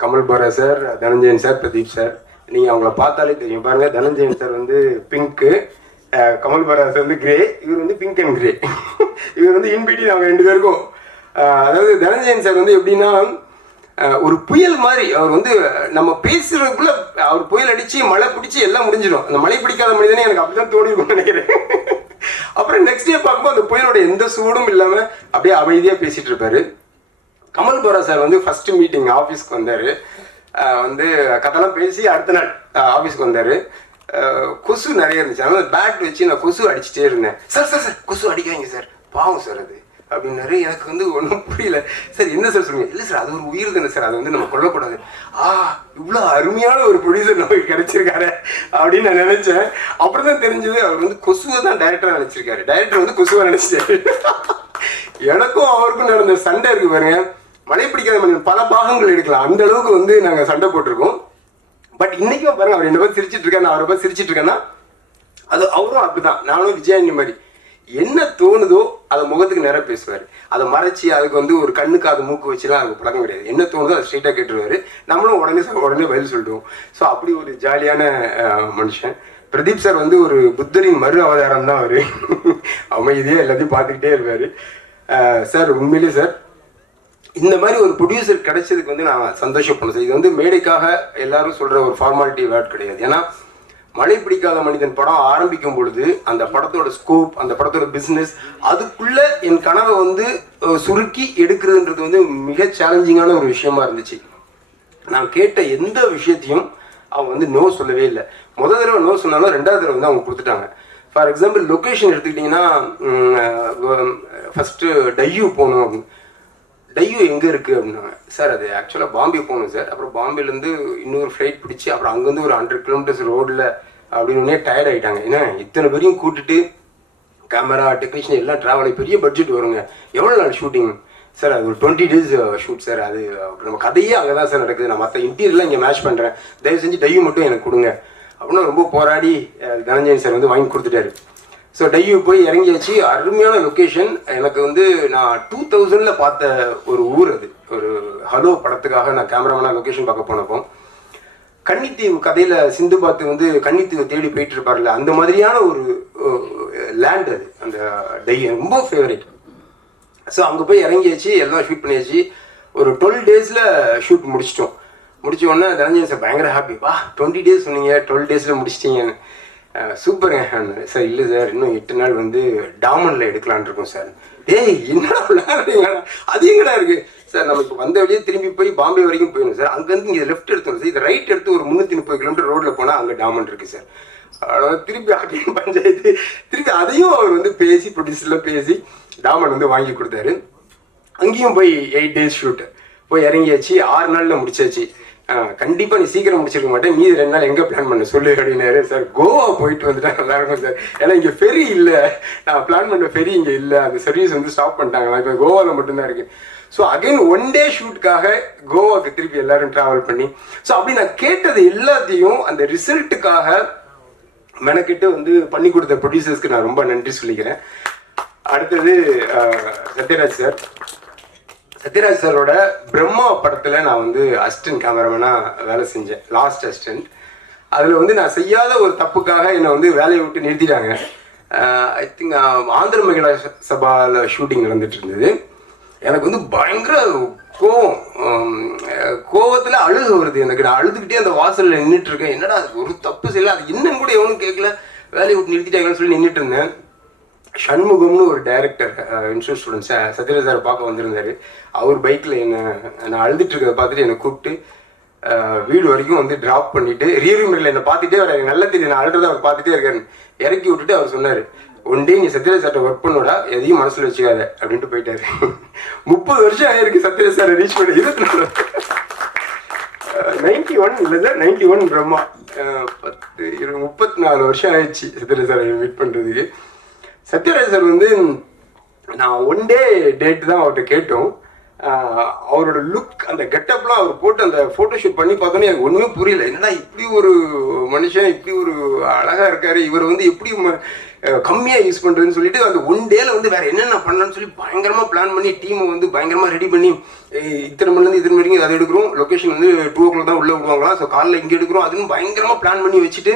Kamal Bohra sir, Dhananjayan sir, Pradeep sir. நீங்கள் அவங்கள பார்த்தாலே தெரியும். பாருங்க, தனஞ்சயன் சார் வந்து பிங்க்கு, கமல் பாரா சார் வந்து கிரே, இவர் வந்து பிங்க் அண்ட் கிரே. இவர் வந்து இன்பிட்வீன் அவங்க 2 பேருக்கும். அதாவது தனஞ்சயன் சார் வந்து எப்படின்னா ஒரு புயல் மாதிரி. அவர் வந்து நம்ம பேசுறதுக்குள்ள அவர் புயல் அடிச்சு மழை பிடிச்சி எல்லாம் முடிஞ்சிடும். அந்த மழை பிடிக்காத மனிதனே எனக்கு அப்படிதான் தோணி இருக்கும்னு நினைக்கிறேன். அப்புறம் நெக்ஸ்ட் டே பார்க்கும்போது அந்த புயலோட எந்த சூடும் இல்லாம அப்படியே அமைதியா பேசிட்டு இருப்பாரு. கமல் பாரா சார் வந்து ஃபர்ஸ்ட் மீட்டிங் ஆஃபீஸ்க்கு வந்தாரு. வந்து கதெல்லாம் பேசி அடுத்த நாள் ஆஃபீஸ்க்கு வந்தாரு. கொசு நிறைய இருந்துச்சு. அதனால பேட் வச்சு நான் கொசு அடிச்சுட்டே இருந்தேன். சார் சார் சார் கொசு அடிக்காதீங்க சார், பாவம் சார் அது அப்படின்னாரு. எனக்கு வந்து ஒன்றும் புரியல. சார் என்ன சார் சொல்லுங்க? இல்லை சார், அது ஒரு உயிர் தானே சார், அதை வந்து நம்ம கொல்லக்கூடாது. இவ்வளோ அருமையான ஒரு ப்ரொடியூசர் நமக்கு கிடைச்சிருக்காரு அப்படின்னு நான் நினைச்சேன். அப்புறம் தான் தெரிஞ்சது அவர் வந்து கொசுவை தான் டைரக்டராக நினைச்சிருக்காரு. டைரக்டர் வந்து கொசுவை நினைச்சிட்டாரு. எனக்கும் அவருக்கும் நடந்த சண்டை இருக்கு பாருங்க. மழை பிடிக்காத மனிதன் பல பாகங்கள் எடுக்கலாம், அந்த அளவுக்கு வந்து நாங்கள் சண்டை போட்டிருக்கோம். பட் இன்னைக்கும் பாருங்க, அவர் 2 பேர் சிரிச்சிட்டு இருக்கேன், நான் 6 பேர் சிரிச்சிட்டு இருக்கேன்னா அது அவரும் அப்படிதான். நானும் விஜயாண்டி மாதிரி என்ன தோணுதோ அதை முகத்துக்கு நேரம் பேசுவார். அதை மறைச்சி அதுக்கு வந்து ஒரு கண்ணுக்கு அது மூக்கு வச்சுலாம் அதுக்கு பழக்கம் கிடையாது. என்ன தோணுதோ அதை ஸ்ட்ரெயிட்டாக கேட்டுருவாரு. நம்மளும் உடனே பதில் சொல்லிடுவோம். ஸோ அப்படி ஒரு ஜாலியான மனுஷன். பிரதீப் சார் வந்து ஒரு புத்தரின் மறு அவதாரம் தான். அவர் அமைதியாக எல்லாத்தையும் பார்த்துக்கிட்டே இருப்பார். சார் உண்மையிலே சார் இந்த மாதிரி ஒரு ப்ரொடியூசர் கிடைச்சதுக்கு வந்து நான் சந்தோஷப்படணும் சார். இது வந்து மேடைக்காக எல்லாரும் சொல்கிற ஒரு ஃபார்மாலிட்டி வேர்ட் கிடையாது. ஏன்னா மழை பிடிக்காத மனிதன் படம் ஆரம்பிக்கும் பொழுது அந்த படத்தோட ஸ்கோப், அந்த படத்தோட பிஸ்னஸ், அதுக்குள்ள என் கனவை வந்து சுருக்கி எடுக்கிறதுன்றது வந்து மிக சேலஞ்சிங்கான ஒரு விஷயமா இருந்துச்சு. நான் கேட்ட எந்த விஷயத்தையும் அவங்க வந்து நோ சொல்லவே இல்லை. முதல் தடவை நோ சொன்னாலும் 2வது தடவை வந்து அவங்க கொடுத்துட்டாங்க. ஃபார் எக்ஸாம்பிள் லொக்கேஷன் எடுத்துக்கிட்டிங்கன்னா, ஃபஸ்ட்டு டையூ போகணும் அப்படின்னு. டையூ எங்கே இருக்குது அப்படின்னாங்க. சார் அது ஆக்சுவலாக பாம்பே போகணும் சார். அப்புறம் பாம்பேலேருந்து இன்னொரு ஃப்ளைட் பிடிச்சி அப்புறம் அங்கேருந்து ஒரு 100 கிலோமீட்டர்ஸ் ரோடில் அப்படின்னு டயர்ட் ஆகிட்டாங்க. ஏன்னா இத்தனை பேரையும் கூட்டிட்டு கேமரா டெக்னீஷியன் எல்லாம் ட்ராவல் பெரிய பட்ஜெட் வருங்க. எவ்வளோ நாள் ஷூட்டிங் சார்? அது ஒரு 20 days ஷூட் சார். அது நம்ம கதையே அங்கே தான் சார் நடக்குது. நான் மற்ற இன்டீரியர்லாம் இங்கே மேட்ச் பண்ணுறேன், தயவு செஞ்சு டையூ மட்டும் எனக்கு கொடுங்க அப்படின்னா ரொம்ப போராடி தனஞ்சயன் சார் வந்து வாங்கி கொடுத்துட்டாரு. ஸோ டையூ போய் இறங்கியாச்சு. அருமையான லொக்கேஷன். எனக்கு வந்து நான் 2000 பார்த்த ஒரு ஊர் அது. ஒரு ஹலோ படத்துக்காக நான் கேமராமேனாக லொக்கேஷன் பார்க்க போனப்போ கன்னித்தீவு கதையில் சிந்துபாத்து வந்து கன்னித்தீவை தேடி போயிட்டு இருப்பார்ல, அந்த மாதிரியான ஒரு லேண்ட் அது. அந்த டையூ ரொம்ப ஃபேவரட். ஸோ அங்கே போய் இறங்கியாச்சு, எல்லாம் ஷூட் பண்ணியாச்சு. ஒரு 12 days ஷூட் முடிச்சிட்டோம். முடிச்ச உடனே தனஞ்சயன் சார் பயங்கர ஹாப்பி. 20 days சொன்னீங்க, 12 days முடிச்சிட்டீங்கன்னு. சூப்பருங்க சார். இல்லை சார், இன்னும் 8 நாள் வந்து டாமனில் எடுக்கலான் இருக்கோம் சார். டேய் என்னடா விளையாடுறீங்களா? அது எங்கடா இருக்கு சார்? நம்ம இப்போ வந்த வழியே திரும்பி போய் பாம்பே வரைக்கும் போயிடணும் சார். அங்கேருந்து இங்கே லெஃப்ட் எடுத்தோம் சார், இது ரைட் எடுத்து ஒரு 330 கிலோமீட்டர் ரோட்டில் போனால் அங்கே டாமன் இருக்குது சார். அவ்வளோ திருப்பி அகைன் பஞ்சாயத்து. திருப்பி அதையும் அவர் வந்து பேசி ப்ரொடியூசரில் பேசி டாமன் வந்து வாங்கி கொடுத்தாரு. அங்கேயும் போய் 8 days ஷூட்டு போய் இறங்கியாச்சு. 6 நாளில் முடிச்சாச்சு. கண்டிப்பாக நீ சீக்கிரம் முடிச்சிருக்க மாட்டேன், மீதி 2 நாள் எங்கே பிளான் பண்ண சொல்லு அப்படின்னாரு. சார் கோவா போயிட்டு வந்துட்டா நல்லா இருக்கும் சார், ஏன்னா இங்கே ஃபெரி இல்லை, நான் பிளான் பண்ண ஃபெரி இங்கே இல்லை, அந்த சர்வீஸ் வந்து ஸ்டாப் பண்ணிட்டாங்களா, இப்போ கோவாவில் மட்டும்தான் இருக்கு. ஸோ அகைன் 1 day ஷூட்டுக்காக கோவாவுக்கு திருப்பி எல்லாரும் ட்ராவல் பண்ணி, ஸோ அப்படி நான் கேட்டது எல்லாத்தையும் அந்த ரிசல்ட்டுக்காக மெனக்கிட்டு வந்து பண்ணி கொடுத்த ப்ரொடியூசர்ஸ்க்கு நான் ரொம்ப நன்றி சொல்லிக்கிறேன். அடுத்தது சத்யராஜ் சார். சத்யராஜ் சாரோட பிரம்மா படத்தில் நான் வந்து அசிஸ்டன்ட் கேமராமேனாக வேலை செஞ்சேன், லாஸ்ட் அசிஸ்டன்ட். அதில் வந்து நான் செய்யாத ஒரு தப்புக்காக என்னை வந்து வேலையை விட்டு நிறுத்திட்டாங்க. ஐ திங்க் ஆந்திர மகிழா சபாவில் ஷூட்டிங் நடந்துட்டு இருந்தது. எனக்கு வந்து பயங்கர கோவத்தில் அழுக வருது எனக்கு. நான் அழுதுகிட்டே அந்த வாசலில் நின்றுட்டு இருக்கேன். என்னடா அது ஒரு தப்பு செய்யல, அது என்னன்னு கூட எவனும் கேட்கல, வேலையை விட்டு நிறுத்திட்டாங்கன்னு சொல்லி நின்றுட்டு இருந்தேன். ஷண்முகம்னு ஒரு director institute students Sathyaraj sir பார்க்க வந்திருந்தாரு. அவர் பைக்கில் நான் அழுதுட்டு இருக்கிறத பார்த்துட்டு என்னை கூப்பிட்டு வீடு வரைக்கும் வந்து ட்ராப் பண்ணிட்டு ரியர்வியூ மிரரில் என்னை பார்த்துட்டே வர, எனக்கு நல்லா தெரியும் நான் அழுறதை அவர் பார்த்துட்டே இருக்காரு. இறக்கி விட்டுட்டு அவர் சொன்னார், ஒன் டே நீ சத்யராஜ் சார்ட்ட ஒர்க் பண்ணோடா, எதையும் மனசில் வச்சுக்காத அப்படின்ட்டு போயிட்டாரு. 30 வருஷம் ஆயிருக்கு சத்யராஜ் சாரை ரீச் பண்ணி. 91 இல்லை சார், 91 பிரம்மா 34 வருஷம் ஆயிடுச்சு சத்யராஜ் சாரை மீட் பண்ணுறதுக்கு. சத்யராஜ் சார் வந்து நான் ஒன் டே டேட் தான் அவர்கிட்ட கேட்டோம். அவரோட லுக், அந்த கெட்டப்லாம் அவர் போட்டு அந்த ஃபோட்டோஷூட் பண்ணி பார்த்தோன்னே எனக்கு ஒன்றுமே புரியல. என்னடா இப்படி ஒரு மனுஷன் இப்படி ஒரு அழகாக இருக்காரு, இவர் வந்து எப்படி கம்மியாக யூஸ் பண்ணுறதுன்னு சொல்லிட்டு அந்த ஒன் டேல வந்து வேற என்னென்ன பண்ணலான்னு சொல்லி பயங்கரமாக பிளான் பண்ணி டீமை வந்து பயங்கரமாக ரெடி பண்ணி இத்தனை மணிலேருந்து இத்தனை மணிக்கு அதை எடுக்கிறோம். லொக்கேஷன் வந்து 2 o'clock தான் உள்ளே விடுவாங்களா, ஸோ காலைல இங்கே எடுக்கிறோம். அதுன்னு பயங்கரமாக பிளான் பண்ணி வச்சுட்டு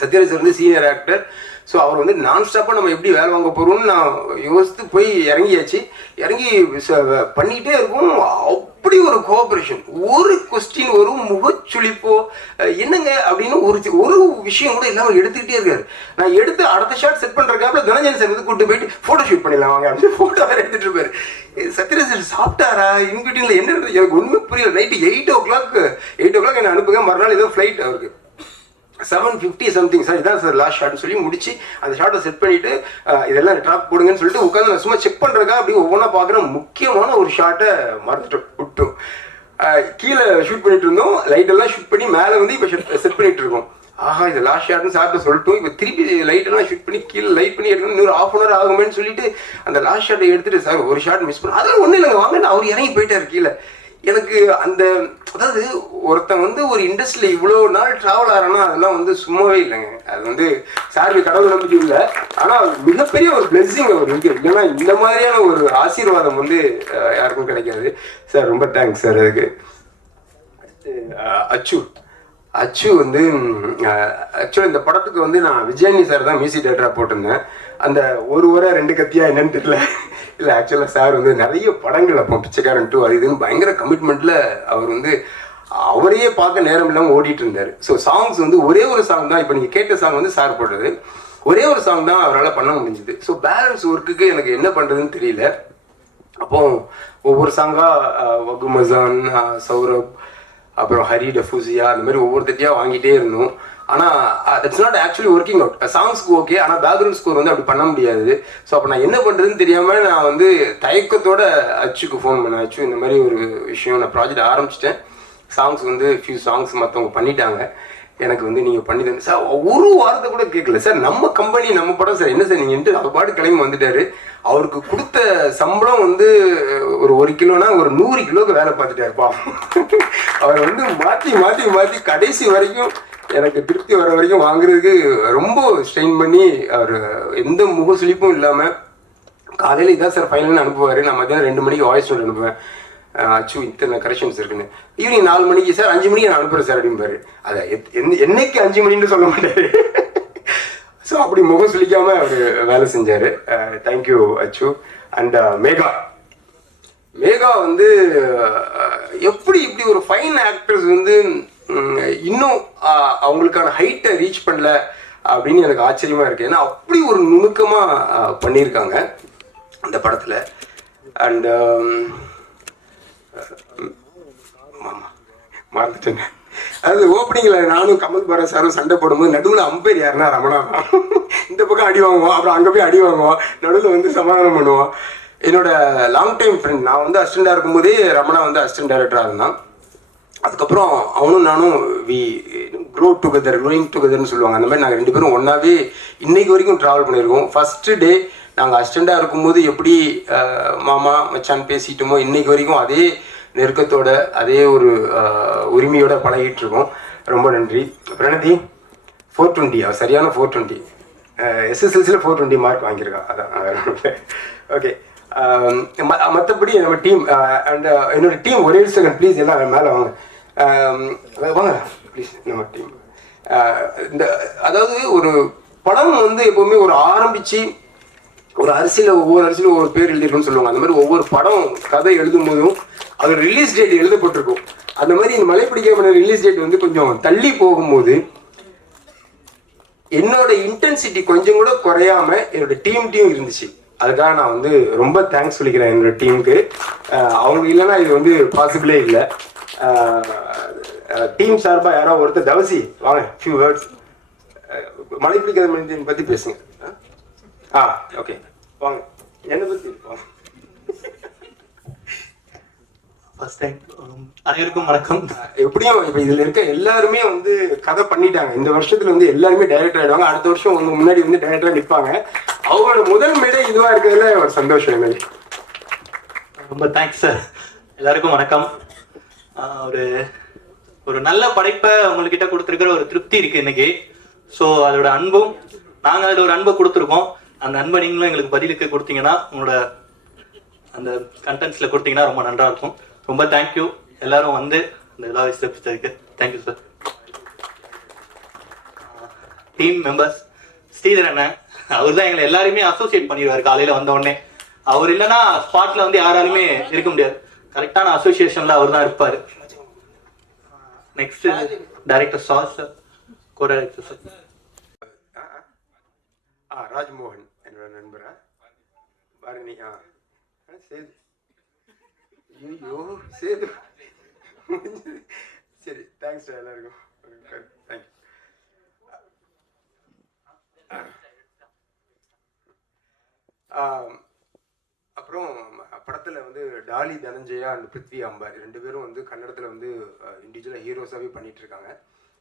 சத்யராஜ் சார் வந்து சீனியர் ஆக்டர். ஸோ அவர் வந்து நான் ஸ்டாப்பாக நம்ம எப்படி வேலை வாங்க போகிறோம்னு நான் யோசித்து போய் இறங்கியாச்சு. இறங்கி பண்ணிக்கிட்டே இருக்கும். அப்படி ஒரு கோஆப்ரேஷன், ஒரு கொஸ்டின், ஒரு முகச்சுளிப்போ என்னங்க அப்படின்னு ஒரு விஷயம் கூட இல்லாமல் எடுத்துக்கிட்டே இருக்காரு. நான் எடுத்து அடுத்த ஷாட் செட் பண்ணுறதுக்காக தனஞ்சன் சார் வந்து கூப்பிட்டு போயிட்டு ஃபோட்டோ ஷூட் பண்ணிடலாம் வாங்க அப்படின்னு ஃபோட்டோ வேறு எடுத்துகிட்டு இருப்பாரு. சத்யராஜ் சார் சாப்பிட்டாரா இன்பிட்வீனில் என்ன இருக்குது எனக்கு ஒன்றுமே புரியல. நைட்டு 8 o'clock என்னை அனுப்புங்க, மறுநாள் ஏதோ ஃப்ளைட் அவருக்கு 7:50 சம்திங் சார், இதான் சார் லாஸ்ட் ஷாட்னு சொல்லி முடிச்சு அந்த ஷாட்டை செட் பண்ணிட்டு இதெல்லாம் ட்ராப் போடுங்கன்னு சொல்லிட்டு உட்காந்து நான் சும்மா செக் பண்ணுறக்கா அப்படி ஒவ்வொன்றா பார்க்குறேன். முக்கியமான ஒரு ஷாட்டை மறந்துட்டு விட்டோம். கீழே ஷூட் பண்ணிட்டு இருந்தோம், லைட்டெல்லாம் ஷூட் பண்ணி மேலே வந்து இப்போ செட் பண்ணிட்டு இருக்கோம். ஆஹா இது லாஸ்ட் ஷாட்னு சார்ட்ட சொல்லிட்டோம். இப்போ திருப்பி லைட்டெல்லாம் ஷூட் பண்ணி கீழே லைட் பண்ணி எடுக்கணும், இன்னொரு 1/2 hour ஆகுமேன்னு சொல்லிட்டு அந்த லாஸ்ட் ஷாட்டை எடுத்துட்டு சார் ஒரு ஷாட் மிஸ் பண்ண அதெல்லாம் ஒன்றும் இல்லைங்க வாங்கன்னு அவர் இறங்கி போயிட்டார் கீழே. எனக்கு அந்த அதாவது ஒருத்தன் வந்து ஒரு இண்டஸ்ட்ரியில் இவ்வளோ நாள் ட்ராவல் ஆகிறான்னா அதெல்லாம் வந்து சும்மாவே இல்லைங்க. அது வந்து சார்பி கடவுள் நம்பிக்கை இல்லை, ஆனால் மிகப்பெரிய ஒரு பிளெஸிங் அவர் இருக்கு. இல்லைன்னா இந்த மாதிரியான ஒரு ஆசீர்வாதம் வந்து யாருக்கும் கிடைக்காது. சார் ரொம்ப தேங்க்ஸ் சார். அதுக்கு அச்சு வந்து ஆக்சுவலாக இந்த படத்துக்கு வந்து நான் விஜயானி சார் தான் மியூசிக் டைரக்டராக போட்டிருந்தேன். அந்த ஒரு வரை 2 கத்தியா என்னன்னு தெரியல. இல்லை ஆக்சுவலாக சார் வந்து நிறைய படங்கள் அப்போ பிச்சைக்காரன் 2 அது இதுன்னு பயங்கர கமிட்மெண்ட்டில் அவர் வந்து அவரையே பார்க்க நேரம் இல்லாமல் ஓடிட்டு இருந்தார். ஸோ சாங்ஸ் வந்து ஒரே ஒரு சாங் தான், இப்போ நீங்கள் கேட்ட சாங் வந்து சார் போட்டது, ஒரே ஒரு சாங் தான் அவரால் பண்ண முடிஞ்சுது. ஸோ பேலன்ஸ் ஒர்க்குக்கு எனக்கு என்ன பண்ணுறதுன்னு தெரியல. அப்போ ஒவ்வொரு சாங்காக வகு மசான், சௌரப், அப்புறம் ஹரி டஃபூசியா, அந்த மாதிரி ஒவ்வொருத்தையாக வாங்கிட்டே இருந்தோம். ஆனால் that's not actually working out. சாங்ஸ்க்கு ஓகே, ஆனால் பேக்ரவுண்ட் ஸ்கோர் வந்து அப்படி பண்ண முடியாது. ஸோ அப்போ நான் என்ன பண்ணுறதுன்னு தெரியாமல் நான் வந்து தயக்கத்தோட அச்சுக்கு ஃபோன் பண்ணேன். அச்சு இந்த மாதிரி ஒரு விஷயம், நான் ப்ராஜெக்ட் ஆரம்பிச்சிட்டேன், சாங்ஸ் வந்து ஃபியூ சாங்ஸ் மற்றவங்க பண்ணிட்டாங்க, எனக்கு வந்து நீங்கள் பண்ணி தந்து சார். ஒரு வாரத்தை கூட கேட்கல சார், நம்ம கம்பெனி நம்ம படம் சார், என்ன சார் நீங்கன்ட்டு அவர் பாட்டு கிளம்பி வந்துட்டாரு. அவருக்கு கொடுத்த சம்பளம் வந்து ஒரு 1 கிலோனா ஒரு 100 கிலோக்கு வேலை பார்த்துட்டாருப்பா. அவர் வந்து மாற்றி மாற்றி மாற்றி கடைசி வரைக்கும் எனக்கு திருப்தி வர வரைக்கும் வாங்குறதுக்கு ரொம்ப ஸ்ட்ரெயின் பண்ணி அவர் எந்த முகசுளிப்பும் இல்லாமல் காலையில் இதான் சார் ஃபைனல்னு அனுப்புவார். நான் மத்தியானம் 2 மணிக்கு வாய்ஸ் நோட் அனுப்புவேன். அச்சு இத்தனை கரெக்ஷன்ஸ் இருக்குன்னு. ஈவினிங் 4 மணிக்கு சார் 5 மணிக்கு நான் அனுப்புகிறேன் சார் அப்படிம்பாரு. அதை என்னைக்கு 5 மணின்னு சொல்ல மாட்டாரு. ஸோ அப்படி முகம் சுளிக்காமல் அவர் வேலை செஞ்சார். தேங்க்யூ அச்சு. அண்ட் மேகா வந்து எப்படி இப்படி ஒரு ஃபைன் ஆக்டர்ஸ் வந்து இன்னும் அவங்களுக்கான ஹைட்டை ரீச் பண்ணல அப்படின்னு எனக்கு ஆச்சரியமா இருக்கு. ஏன்னா அப்படி ஒரு நுணுக்கமாக பண்ணியிருக்காங்க அந்த படத்தில். அண்ட் மறந்துட்டேங்க, அதாவது ஓப்பனிங்கில் நானும் கமல் பாரத் சாரும் சண்டை போடும்போது நடுவில் அம்பேர் யாருன்னா ரமணா தான். இந்த பக்கம் அடி வாங்குவோம், அப்புறம் அங்கே போய் அடி வாங்குவோம், நடுவில் வந்து சமாதானம் பண்ணுவோம். என்னோட லாங் டைம் ஃப்ரெண்ட், நான் வந்து அசிஸ்டண்டாக இருக்கும்போதே ரமணா வந்து அசிஸ்டன்ட் டைரக்டராக இருந்தான். அதுக்கப்புறம் அவனும் நானும் க்ரோயிங் டுகெதர்னு சொல்லுவாங்க, அந்த மாதிரி நாங்கள் 2 பேரும் ஒன்றாவே இன்னைக்கு வரைக்கும் ட்ராவல் பண்ணியிருக்கோம். ஃபஸ்ட்டு டே நாங்கள் அசிஸ்டண்டாக இருக்கும்போது எப்படி மாமா மச்சான் பேசிட்டோமோ இன்னைக்கு வரைக்கும் அதே நெருக்கத்தோட அதே ஒரு உரிமையோட பழகிட்டு இருக்கோம். ரொம்ப நன்றி. பிரணதி 420, அவள் சரியான 420, எஸ்எஸ்எல்சியில் 420 மார்க் வாங்கியிருக்கா. அதான் ஓகே. மற்றபடி நம்ம டீம் அண்ட் என்னோட டீம் ஒரே செகண்ட் ப்ளீஸ், எல்லாம் மேலே வாங்க வாங்க ப்ளீஸ். நம்ம டீம் இந்த அதாவது ஒரு படம் வந்து எப்போவுமே ஒரு ஆரம்பித்து ஒரு அரிசியில் ஒவ்வொரு பேர் எழுதிருக்குன்னு சொல்லுவாங்க. அந்த மாதிரி ஒவ்வொரு படம் கதை எழுதும் போதும் அது ரிலீஸ் டேட் எழுதப்பட்டிருக்கும். அந்த மாதிரி இந்த மலைப்பிடிக்காம ரிலீஸ் டேட் வந்து கொஞ்சம் தள்ளி போகும்போது என்னோட இன்டென்சிட்டி கொஞ்சம் கூட குறையாம என்னோட டீம் இருந்துச்சு. அதுக்காக நான் வந்து ரொம்ப தேங்க்ஸ் சொல்லிக்கிறேன் என்னோட டீமுக்கு. அவங்க இல்லைன்னா இது வந்து பாசிபிளே இல்லை. டீம் சார்பாக யாராவது ஒருத்தர் தவசி வாங்க, ஃபியூ வேர்ட்ஸ் மலைப்பிடிக்காத மனிதன் பற்றி பேசுங்க. ஓகே வாங்க, என்னை பற்றி வாங்க. ஃபர்ஸ்ட் டைம் அனைவருக்கும் வணக்கம். எப்படியும் இப்போ இதில் இருக்க எல்லாருமே வந்து கதை பண்ணிட்டாங்க. இந்த வருஷத்துல வந்து எல்லாருமே டைரக்டர் ஆயிடுவாங்க. அடுத்த வருஷம் உங்க முன்னாடி வந்து டைரக்டரா நிற்பாங்க. அவங்களோட முதல் மேடை இதுவா இருக்கிறதுல ஒரு சந்தோஷம் எனக்கு. ரொம்ப தேங்க்ஸ் சார். எல்லாருக்கும் வணக்கம். ஒரு ஒரு நல்ல படைப்பை உங்ககிட்ட கொடுத்துருக்கிற ஒரு திருப்தி இருக்கு இன்னைக்கு. ஸோ அதோட அன்பும் நாங்கள் அதில் ஒரு அன்பை கொடுத்துருக்கோம். அந்த அன்பை நீங்களும் எங்களுக்கு பதிலுக்கு கொடுத்தீங்கன்னா, உங்களோட அந்த கண்டென்ட்ஸ்ல கொடுத்தீங்கன்னா ரொம்ப நல்லா இருக்கும். ரொம்ப தேங்க்யூ எல்லாரும் வந்து இந்த விழாவை சிறப்பிச்சதுக்கு. Thank you sir. Team members, Sridhar அண்ணன், அவர் தான் எங்களை எல்லாருமே அசோசியேட் பண்ணிடுவார். காலையில வந்த உடனே அவர் இல்லைன்னா ஸ்பாட்ல வந்து யாராலுமே இருக்க முடியாது. கரெக்டான அசோசியேஷன்ல அவர் தான் இருப்பாரு. Next director sir, co director sir. Rajmohan என்னோட நண்பரா பாரணி. சேது. ஐயோ சேது. சரி, தேங்க்ஸ் எல்லாருக்கும். தேங்க்யூ. அப்புறம் படத்தில் வந்து டாலி தனஞ்சயா அண்ட் பிருத்வி அம்பார் 2 பேரும் வந்து கன்னடத்தில் வந்து இண்டிவிஜுவலாக ஹீரோஸாகவே பண்ணிட்டு இருக்காங்க.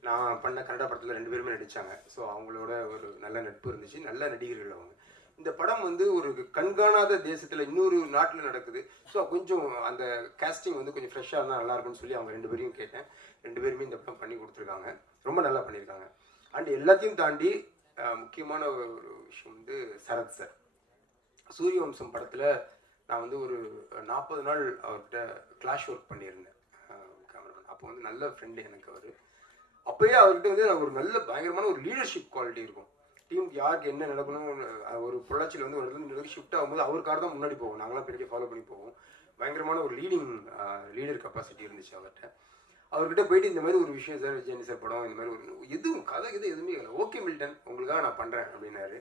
நான் பண்ண கன்னட படத்தில் 2 பேருமே நடித்தாங்க. ஸோ அவங்களோட ஒரு நல்ல நட்பு இருந்துச்சு. நல்ல நடிகர்கள் அவங்க. இந்த படம் வந்து ஒரு கண்காணாத தேசத்தில் இன்னொரு நாட்டில் நடக்குது. ஸோ கொஞ்சம் அந்த கேஸ்டிங் வந்து கொஞ்சம் ஃப்ரெஷ்ஷாக இருந்தால் நல்லாயிருக்கும்னு சொல்லி அவங்க 2 பேரையும் கேட்டேன். 2 பேருமே இந்த படம் பண்ணி கொடுத்துருக்காங்க. ரொம்ப நல்லா பண்ணியிருக்காங்க. அண்ட் எல்லாத்தையும் தாண்டி முக்கியமான ஒரு விஷயம் வந்து சரத் சார். சூரியவம்சம் படத்தில் நான் வந்து ஒரு 40 நாள் அவர்கிட்ட கிளாஷ் ஒர்க் பண்ணியிருந்தேன் கேமராமேன். அப்போ வந்து நல்ல ஃப்ரெண்டு எனக்கு அவர். அப்போயே அவர்கிட்ட வந்து ஒரு நல்ல பயங்கரமான ஒரு லீடர்ஷிப் குவாலிட்டி இருக்கும். டீமுக்கு யாருக்கு என்ன நடக்கணும், ஒரு பொள்ளாச்சியில் வந்து ஒரு இடத்துல ஷிஃப்ட் ஆகும்போது அவருக்காக தான் முன்னாடி போவோம். நாங்களாம் பெரிய ஃபாலோ பண்ணி போவோம். பயங்கரமான ஒரு லீடர் கெப்பாசிட்டி இருந்துச்சு அவர்கிட்ட. அவர்கிட்ட போயிட்டு இந்த மாதிரி ஒரு விஷயம் சார், விஜயன் சார் படம் இந்த மாதிரி ஒரு எதுவும் கதை எதுவுமே இல்லை, ஓகே மில்டன் உங்களுக்காக நான் பண்ணுறேன் அப்படின்னாரு.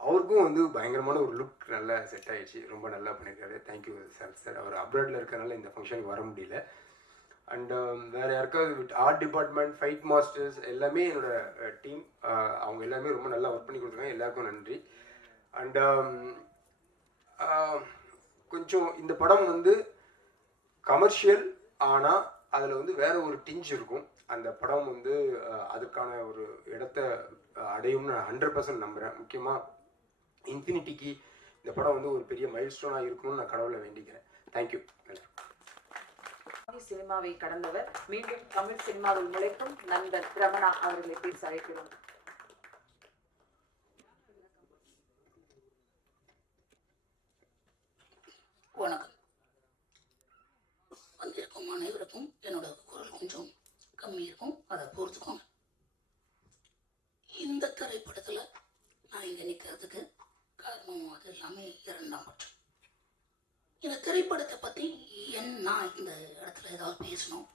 அவருக்கும் வந்து பயங்கரமான ஒரு லுக் நல்லா செட் ஆகிடுச்சு. ரொம்ப நல்லா பண்ணியிருக்காரு. Thank you sir. சார் அவர் அப்ராடில் இருக்கிறனால இந்த ஃபங்க்ஷனுக்கு வர முடியல. அண்ட் வேறு யாருக்காவது ஆர்ட் டிபார்ட்மெண்ட், ஃபைட் மாஸ்டர்ஸ் எல்லாமே என்னோட டீம். அவங்க எல்லாமே ரொம்ப நல்லா ஒர்க் பண்ணி கொடுத்துருக்காங்க. எல்லாருக்கும் நன்றி. அண்ட் கொஞ்சம் இந்த படம் வந்து கமர்ஷியல் ஆனால் அதில் வந்து வேற ஒரு டிஞ்ச் இருக்கும். அந்த படம் வந்து அதுக்கான ஒரு இடத்த அடையும்னு நான் 100% நம்புகிறேன். முக்கியமாக இன்ஃபினிட்டிக்கு இந்த படம் வந்து ஒரு பெரிய மைல் ஸ்டோனாக இருக்கணும்னு நான் கடவுளை வேண்டிக்கிறேன். தேங்க்யூ. சினிமாவை கடந்தவர், மீண்டும் தமிழ் சினிமாவில் முளைக்கும் நண்பர் ரமணா அவர்களை பேச அழைக்கிறோம். வணக்கம். வந்திருக்கும் அனைவருக்கும் என்னோட குரல் கொஞ்சம் கம்மி இருக்கும், அதை பொறுத்துக்கோங்க. இந்த திரைப்படத்தில் நான் இங்கே நிற்கிறதுக்கு காரணம் அது எல்லாமே 2ஆம் பட்சம். இந்த திரைப்படத்தை பற்றி நான் இந்த இடத்துல ஏதாவது பேசணும்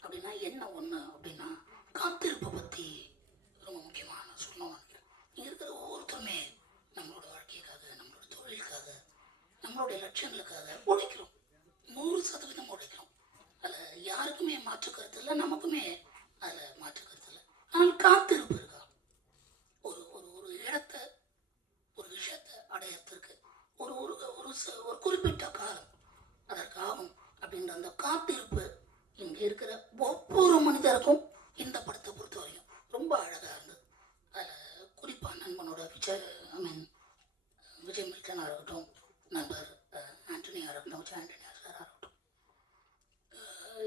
அப்படின்னா என்ன ஒன்று அப்படின்னா, காத்திருப்பை பற்றி ரொம்ப முக்கியமாக நான் சொல்லணும் நினைக்கிறேன். இங்கே இருக்கிற ஒவ்வொருத்தருமே நம்மளோட வாழ்க்கைக்காக, நம்மளோட தொழிலுக்காக, நம்மளுடைய லட்சியங்களுக்காக உழைக்கிறோம். 100% உழைக்கிறோம். அதில் யாருக்குமே மாற்று கருத்து இல்லை, நமக்குமே அதில் மாற்று கருத்து இல்லை. ஆனால் காத்திருப்பு இருக்கா? ஒரு ஒரு இடத்த, ஒரு விஷயத்தை அடையறதுக்கு ஒரு ஒரு ஒரு குறிப்பிட்ட காலம் அதற்கு ஆகும் அப்படின்ற அந்த காத்திருப்பு இங்கே இருக்கிற ஒவ்வொரு மனிதருக்கும் இந்த படத்தை பொறுத்த வரைக்கும் ரொம்ப அழகாக இருந்தது. அதில் குறிப்பாக நண்பனோட விஜய் மில்டனாக இருக்கட்டும், நண்பர் ஆண்டனியாக இருக்கட்டும், விஜய் ஆண்டனியா சாராக இருக்கட்டும்,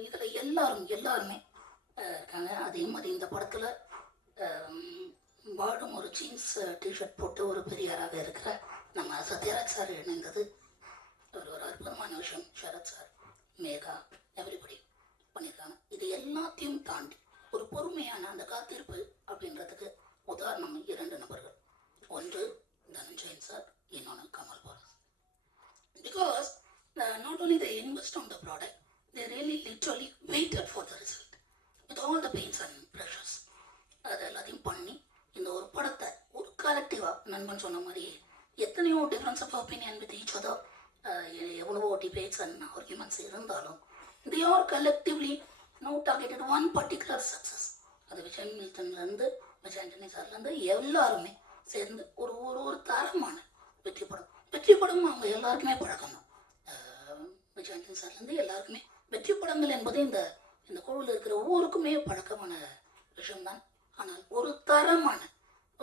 இதில் எல்லாருமே இருக்காங்க. அதே மாதிரி இந்த படத்தில் வாடும் ஒரு ஜீன்ஸ் டிஷர்ட் போட்டு ஒரு பெரியாராக இருக்கிற நம்ம சத்யராஜ் சார் இணைந்தது ஒரு அற்புதமான விஷயம். சரத் சார், மேகா, எவ்ரிபடி பண்ணியிருக்காங்க. இது எல்லாத்தையும் தாண்டி ஒரு பொறுமையான அந்த காத்திருப்பு அப்படின்றதுக்கு உதாரணம் 2 நபர்கள். ஒன்று தனஞ்சயன் சார், இன்னொன்று கமல் பாரஸ். Because not only they invest on the product, they really literally waited for the result with all the pains and pressures. அது எல்லாத்தையும் பண்ணி இந்த ஒரு படத்தை ஒரு கலெக்டிவாக, நண்பன் சொன்ன மாதிரி எத்தனையோ difference of opinion with each other, எவ்வளவோ டிபேட்ஸ் அண்ட் ஆர்குமெண்ட்ஸ் இருந்தாலும் they are collectively now targeted one particular success. அது விஜய் மில்டன்லேருந்து விஜய் ஆண்டனி சார்லேருந்து எல்லாருமே சேர்ந்து ஒரு ஒரு தரமான வெற்றி படம் அவங்க எல்லாருக்குமே பழக்கம் தான். விஜய் ஆண்டனி சார்லேருந்து எல்லாருக்குமே வெற்றி படங்கள் என்பது இந்த இந்த குழுவில் இருக்கிற ஒவ்வொருக்குமே பழக்கமான விஷயம்தான். ஆனால் ஒரு தரமான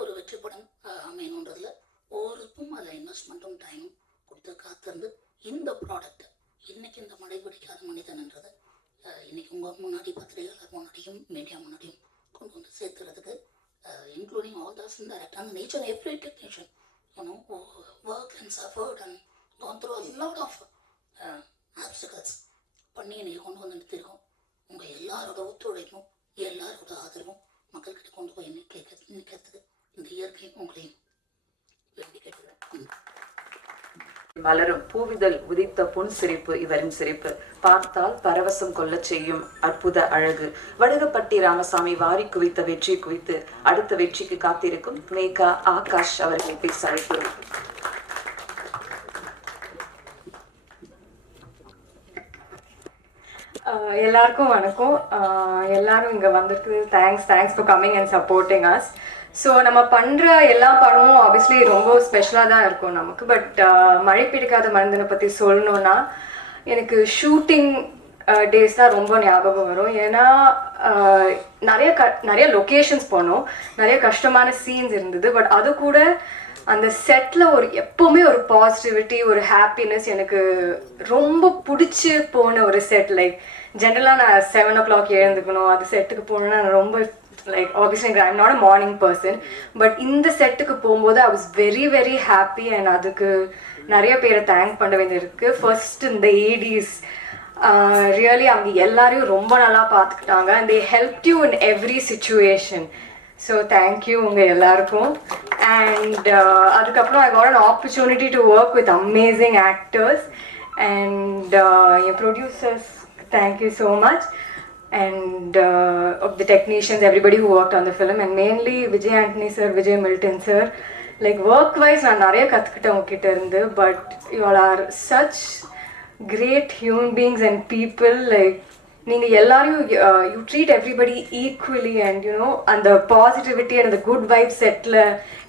ஒரு வெற்றி படம் அமையணுன்றதுல ஒவ்வொருக்கும் அதில் இன்வெஸ்ட்மெண்ட்டும் டைமும் கொடுத்து காத்திருந்து இந்த ப்ராடக்ட் இன்னைக்கு இந்த மழை பிடிக்காத மனிதன்ன்றதை இன்னைக்கு உங்கள் முன்னாடி பத்திரிகையாளர் முன்னாடியும் மீடியா முன்னாடியும் கொண்டு வந்து சேர்த்துறதுக்கு including all the assistant director and each and every technician, you know, who work and suffered and gone through a lot of obstacles பண்ணி இன்னைக்கு கொண்டு வந்து நிறுத்திருக்கோம். உங்கள் எல்லாரோட ஒத்துழைப்பும் எல்லாரோட ஆதரவும் மக்கள்கிட்ட கொண்டு போய் நிற்கிறதுக்கு இந்த இயற்கை உங்களையும் வேண்டி கேட்டுக்கிறேன். மலரும் பூவிதழ் உதித்த பொன் சிரிப்பு இவரின் சிரிப்பு, பார்த்தால் பரவசம் கொள்ளச் செய்யும் அற்புத அழகு. வடுகப்பட்டி ராமசாமி வாரி குவித்த வெற்றி குவித்து அடுத்த வெற்றிக்கு காத்திருக்கும் மேகா ஆகாஷ் அவர்களை பேச அழைக்கிறோம். எல்லாருக்கும் வணக்கம். எல்லாரும் இங்கே வந்திருக்கு. Thanks for coming and supporting us. So நம்ம பண்ணுற எல்லா படமும் ஆப்வியஸ்லி ரொம்ப ஸ்பெஷலாக தான் இருக்கும் நமக்கு. பட் மழை பிடிக்காத மனிதனை பற்றி சொல்லணுன்னா எனக்கு ஷூட்டிங் டேஸ் தான் ரொம்ப ஞாபகம் வரும். ஏன்னா நிறைய லொக்கேஷன்ஸ் போனோம், நிறைய கஷ்டமான சீன்ஸ் இருந்தது. பட் அது கூட அந்த செட்டில் எப்போவுமே ஒரு பாசிட்டிவிட்டி, ஒரு ஹாப்பினஸ் எனக்கு ரொம்ப பிடிச்சி போன ஒரு செட். லைக் ஜென்ரலாக நான் 7 o'clock எழுந்துக்கணும், அது செட்டுக்கு போகணுன்னா நான் ரொம்ப like obviously I'm not a morning person. But இந்த செட்டுக்கு போகும்போது I was very very happy. And அதுக்கு நிறைய பேரை தேங்க் பண்ண வேண்டியிருக்கு. ஃபர்ஸ்ட் இந்த ஏடிஸ் ரியலி அவங்க எல்லாரையும் ரொம்ப நல்லா பார்த்துக்கிட்டாங்க. And they help you in every situation. So thank you உங்கள் எல்லாருக்கும். அண்ட் அதுக்கப்புறம் I got an opportunity to work with amazing actors and N producers, thank you so much. And of the technicians, everybody who worked on the film, and mainly Vijay Antony sir, Vijay Milton sir. Like work wise நான் நிறைய கற்றுக்கிட்டேன் உங்ககிட்ட இருந்து. But you all are such great human beings and people. Like நீங்கள் எல்லாரையும் you treat everybody equally, and you know, and the positivity and the good vibe setல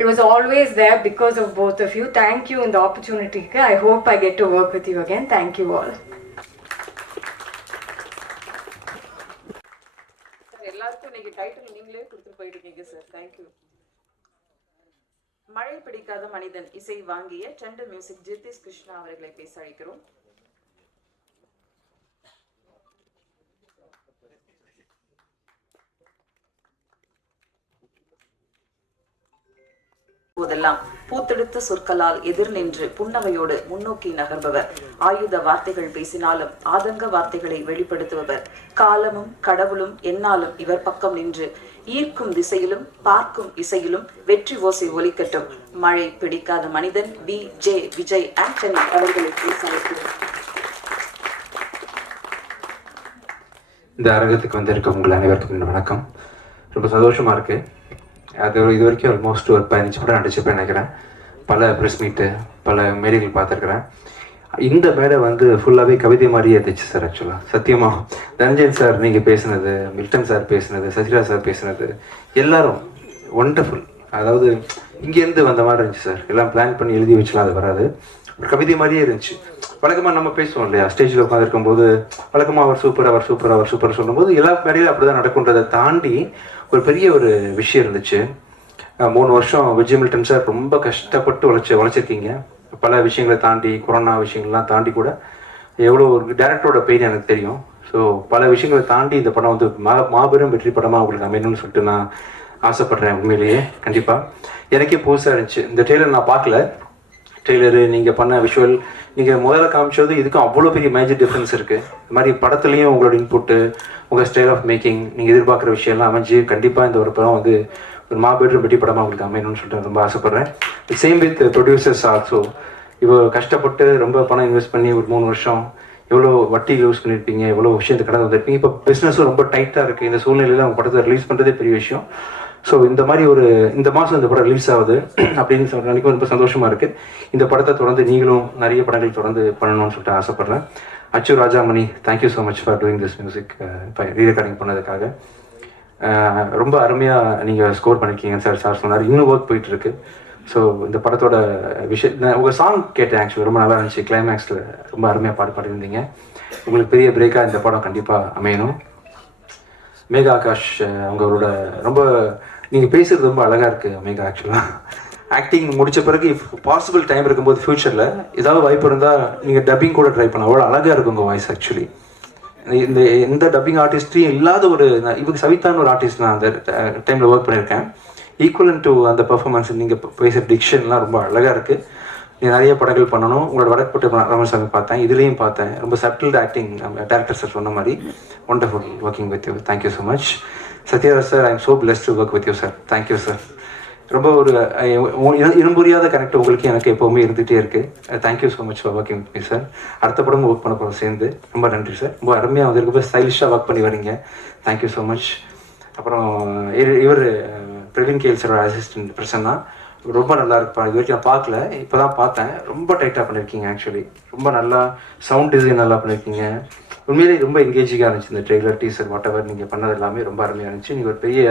it was always there because of both of you. Thank you in the opportunity. I hope I get to work with you again. Thank you all. எல்லாருக்கும் இன்னைக்கு title நீங்களே கொடுத்துட்டு போயிருக்கீங்க sir. Thank you. மழை பிடிக்காத மனிதன் இசை வாங்கிய டெண்டர் மியூசிக் ஜித்திஷ் கிருஷ்ணா அவர்களை பேச அழைக்கிறோம். போதெல்லாம் பூத்தெடுத்த சொற்களால் எதிர் நின்று புன்னகையோடு முன்னோக்கி நகர்பவர், ஆயுத வார்த்தைகள் பேசினாலும் ஆதங்க வார்த்தைகளை வெளிப்படுத்துபவர், காலமும் கடவுளும் என்னாலும் இவர் பக்கம் நின்று ஈர்க்கும் திசையிலும் பார்க்கும் இசையிலும் வெற்றி ஓசை ஒலிக்கட்டும். மழை பிடிக்காத மனிதன் B.J. விஜய் ஆண்டனி அவர்களை பேச அழைக்கிறோம். இந்த அரங்கத்துக்கு வந்திருக்க உங்கள் அனைவருக்கும் வணக்கம். ரொம்ப சந்தோஷமா இருக்கு. அது இது வரைக்கும் ஆல்மோஸ்ட் ஒரு 15 படம் நடிச்சுப்பேன் நினைக்கிறேன். பல ப்ரெஸ் மீட்டு, பல மேடைகள் பார்த்துருக்குறேன். இந்த மேடை வந்து ஃபுல்லாகவே கவிதை மாதிரியே இருந்துச்சு சார். ஆக்சுவலாக சத்தியமாக தனஞ்சயன் சார் நீங்கள் பேசுனது, மில்டன் சார் பேசுனது, சசிராஜ் சார் பேசுனது எல்லாரும் ஒண்டர்ஃபுல். அதாவது இங்கேருந்து வந்த மாதிரி இருந்துச்சு சார். எல்லாம் பிளான் பண்ணி எழுதி வச்சுலாம் அது வராது, ஒரு கவிதை மாதிரியே இருந்துச்சு. வழக்கமாக நம்ம பேசுவோம் இல்லையா, ஸ்டேஜில் உட்காந்துருக்கும்போது வழக்கமாக அவர் சூப்பர் சொல்லும்போது எல்லா மேடையிலும் அப்படி தான் நடக்குன்றதை தாண்டி ஒரு பெரிய ஒரு விஷயம் இருந்துச்சு. 3 வருஷம் விஜய் மில்டன் சார் ரொம்ப கஷ்டப்பட்டு உழைச்சிருக்கீங்க. பல விஷயங்களை தாண்டி, கொரோனா விஷயங்கள்லாம் தாண்டி கூட எவ்வளோ ஒரு டேரக்டரோட பெயின் எனக்கு தெரியும். ஸோ பல விஷயங்களை தாண்டி இந்த படம் வந்து மாபெரும் வெற்றி படமாக உங்களுக்கு அமையணும்னு சொல்லிட்டு நான் ஆசைப்பட்றேன். உண்மையிலேயே கண்டிப்பாக எனக்கே புதுசாக இருந்துச்சு. இந்த ட்ரெய்லர் நான் பார்க்கல. ட்ரெய்லரு நீங்கள் பண்ண விஷுவல், நீங்கள் முதல்ல காமிச்சது இதுக்கும் அவ்வளோ பெரிய மேஜர் டிஃப்ரென்ஸ் இருக்குது. இது மாதிரி படத்துலேயும் உங்களோட இன்புட்டு, உங்கள் ஸ்டைல் ஆஃப் மேக்கிங், நீங்கள் எதிர்பார்க்குற விஷயம்லாம் அமைஞ்சு கண்டிப்பாக இந்த ஒரு படம் வந்து ஒரு மாபெரும் வெற்றி படமாக உங்களுக்கு அமையணும்னு சொல்லிட்டு ரொம்ப ஆசைப்பட்றேன். Same with producers also. இவ்வளோ கஷ்டப்பட்டு ரொம்ப பணம் இன்வெஸ்ட் பண்ணி ஒரு 3 வருஷம் எவ்வளோ வட்டி யூஸ் பண்ணியிருப்பீங்க, எவ்வளோ விஷயத்தை கடந்து வந்திருப்பீங்க. இப்போ பிஸ்னஸும் ரொம்ப டைட்டாக இருக்குது. இந்த சூழ்நிலையில் அவங்க படத்தை ரிலீஸ் பண்ணுறதே பெரிய விஷயம். ஸோ இந்த மாதிரி இந்த மாதம் இந்த படம் ரிலீஸ் ஆகுது அப்படின்னு சொல்லிட்டு எனக்கு ரொம்ப சந்தோஷமாக இருக்குது. இந்த படத்தை தொடர்ந்து நீங்களும் நிறைய படங்கள் தொடர்ந்து பண்ணணும்னு சொல்லிட்டு ஆசைப்பட்றேன். Achu Rajamani, thank you so much for doing this music, rerecording பண்ணதுக்காக. ரொம்ப அருமையாக நீங்கள் ஸ்கோர் பண்ணியிருக்கீங்க சார். சொன்னார் இன்னும் ஒர்க் போயிட்டுருக்கு. ஸோ இந்த படத்தோட விஷயம் உங்கள் சாங் கேட்டேன் ஆக்சுவலி ரொம்ப நல்லா இருந்துச்சு. கிளைமேக்ஸில் ரொம்ப அருமையாக பாடிருந்தீங்க. உங்களுக்கு பெரிய பிரேக்காக இந்த படம் கண்டிப்பாக அமையணும். மேகா ஆகாஷ் அவங்களோட ரொம்ப நீங்கள் பேசுகிறது ரொம்ப அழகாக இருக்குது மேகா. ஆக்சுவலாக ஆக்டிங் முடித்த பிறகு இஃப் பாசிபிள் டைம் இருக்கும்போது ஃப்யூச்சரில் ஏதாவது வாய்ப்பு இருந்தால் நீங்கள் டப்பிங் கூட ட்ரை பண்ணலாம். அவ்வளோ அழகாக இருக்கும் உங்கள் வாய்ஸ். ஆக்சுவலி இந்த எந்த டப்பிங் ஆர்டிஸ்ட்டையும் இல்லாத ஒரு இவங்க சவிதான்னு ஒரு ஆர்டிஸ்ட் நான் அந்த டைமில் ஒர்க் பண்ணியிருக்கேன். ஈக்குவலன் டு அந்த பர்ஃபார்மன்ஸ் நீங்கள் பேசுகிற டிக்ஷன்லாம் ரொம்ப அழகாக இருக்குது. நீங்கள் நிறைய படங்கள் பண்ணணும். உங்களோட வடக்குப்பட்டு ராமசாமி பார்த்தேன், இதுலேயும் பார்த்தேன். ரொம்ப சட்டில்டு ஆக்டிங். நம்ம டேரக்டர் சார் சொன்ன மாதிரி wonderful working with you. Thank you so much. Sathyaraj sir, I am so blessed to work with you sir. Thank you sir. ரொம்ப ஒரு இனம்புரியாத கனெக்ட் உங்களுக்கு எனக்கு எப்போவுமே இருந்துகிட்டே இருக்குது. Thank you so much for working with me sir. அடுத்த படம் ஒர்க் பண்ண போகிறோம் சேர்ந்து. ரொம்ப நன்றி சார். ரொம்ப அருமையாக வந்திருக்கு. ஸ்டைலிஷாக ஒர்க் பண்ணி வரீங்க. Thank you so much. அப்புறம் இவர் பிரவீன் கேல் சாரோட அசிஸ்டன்ட் பிரசன்னா ரொம்ப நல்லா இருப்பான். இது வரைக்கும் நான் பார்க்கல, இப்போ தான் பார்த்தேன். ரொம்ப டைட்டாக பண்ணியிருக்கீங்க. ஆக்சுவலி ரொம்ப நல்லா சவுண்ட் டிசைன் நல்லா பண்ணியிருக்கீங்க. உண்மையிலேயே ரொம்ப என்கேஜிங்காக இருந்துச்சு இந்த ட்ரெய்லர், டீசர், வாட் எவர் நீங்கள் பண்ணது எல்லாமே ரொம்ப அருமையாக இருந்துச்சு. நீங்கள் ஒரு பெரிய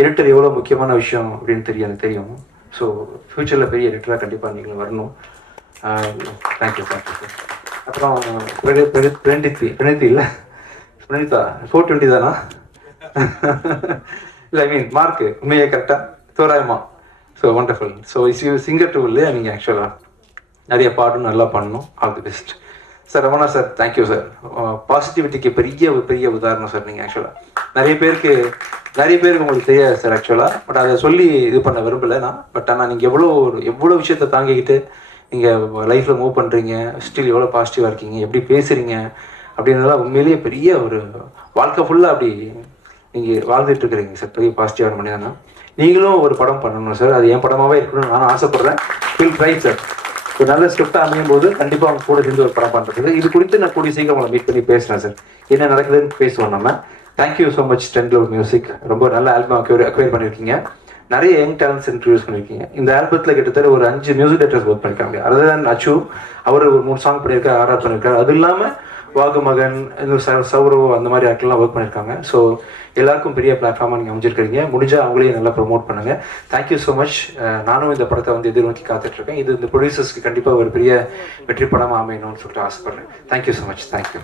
எடிட்டர் எவ்வளோ முக்கியமான விஷயம் அப்படின்னு எனக்கு தெரியும். ஸோ ஃப்யூச்சரில் பெரிய எடிட்டராக கண்டிப்பாக நீங்கள் வரணும். Thank you sir. அப்புறம் பிரணீதி இல்லை பிரணீதா 420 தானா? இல்லை ஐ மீன் மார்க்கு உண்மையே கரெக்டாக தோராயமா. So wonderful. So is you singer too இல்லையா நீங்கள்? ஆக்சுவலாக நிறைய பாட்டும் நல்லா பண்ணணும். All the best sir. Ramana sir, thank you sir. பாசிட்டிவிட்டிக்கு பெரிய உதாரணம் சார் நீங்கள். ஆக்சுவலாக நிறைய பேருக்கு உங்களுக்கு தெரியாது சார் ஆக்சுவலாக. பட் அதை சொல்லி இது பண்ண விரும்பலை நான். பட் ஆனால் நீங்கள் எவ்வளோ விஷயத்தை தாங்கிக்கிட்டு நீங்கள் லைஃப்பில் மூவ் பண்ணுறீங்க, ஸ்டில் எவ்வளோ பாசிட்டிவாக இருக்கீங்க, எப்படி பேசுகிறீங்க அப்படின்றதெல்லாம் உண்மையிலேயே பெரிய ஒரு வாழ்க்கை ஃபுல்லாக அப்படி நீங்கள் வாழ்ந்துட்டு இருக்கிறீங்க சார். பெரிய பாசிட்டிவான மனிதன் தான். நீங்களும் ஒரு படம் பண்ணணும் சார். அது என் படமாகவே இருக்கணும்னு நானும் ஆசைப்பட்றேன். Will try sir. ஒரு நல்ல ஸ்கிரிப்டாக அமையும் போது கண்டிப்பாக அவங்க கூட சேர்ந்து ஒரு படம் பண்ணுறது. இது குறித்து நான் கூடிய சீக்கிரம் உங்களை மீட் பண்ணி பேசுகிறேன் சார். என்ன நடக்குதுன்னு பேசுவோம் நம்ம. Thank you so much 10 Cloud music. ரொம்ப நல்ல ஆல்பம் அக்வயர் பண்ணியிருக்கீங்க. நிறைய யங் டேலண்ட்ஸ் இன்ட்ரடியூஸ் பண்ணியிருக்கீங்க. இந்த ஆல்பத்தில் கிட்டத்தட்ட ஒரு 5 மியூசிக் டைரக்டர்ஸ் ஒர்க் பண்ணியிருக்காங்க. அதுதான் அச்சு அவர் ஒரு 3 சாங் பண்ணியிருக்காரு, ஆர்ஆர் பண்ணியிருக்காரு. அது இல்லாமல் வாகுமகன், சௌரவ் அந்த மாதிரி ஆக்டர்லாம் ஒர்க் பண்ணியிருக்காங்க. ஸோ எல்லாருக்கும் பெரிய பிளாட்ஃபார்மாக நீங்கள் அமைஞ்சிருக்கிறீங்க. முடிஞ்சால் அவங்களையும் நல்லா ப்ரொமோட் பண்ணுங்கள். Thank you so much. நானும் இந்த படத்தை எதிர்நோக்கி காத்துட்ருக்கேன். இது இந்த ப்ரொடியூசர்ஸ்க்கு கண்டிப்பாக ஒரு பெரிய வெற்றி படமாக அமையணும்னு சொல்லிட்டு ஆசைப்பட்றேன். Thank you so much. தேங்க்யூ.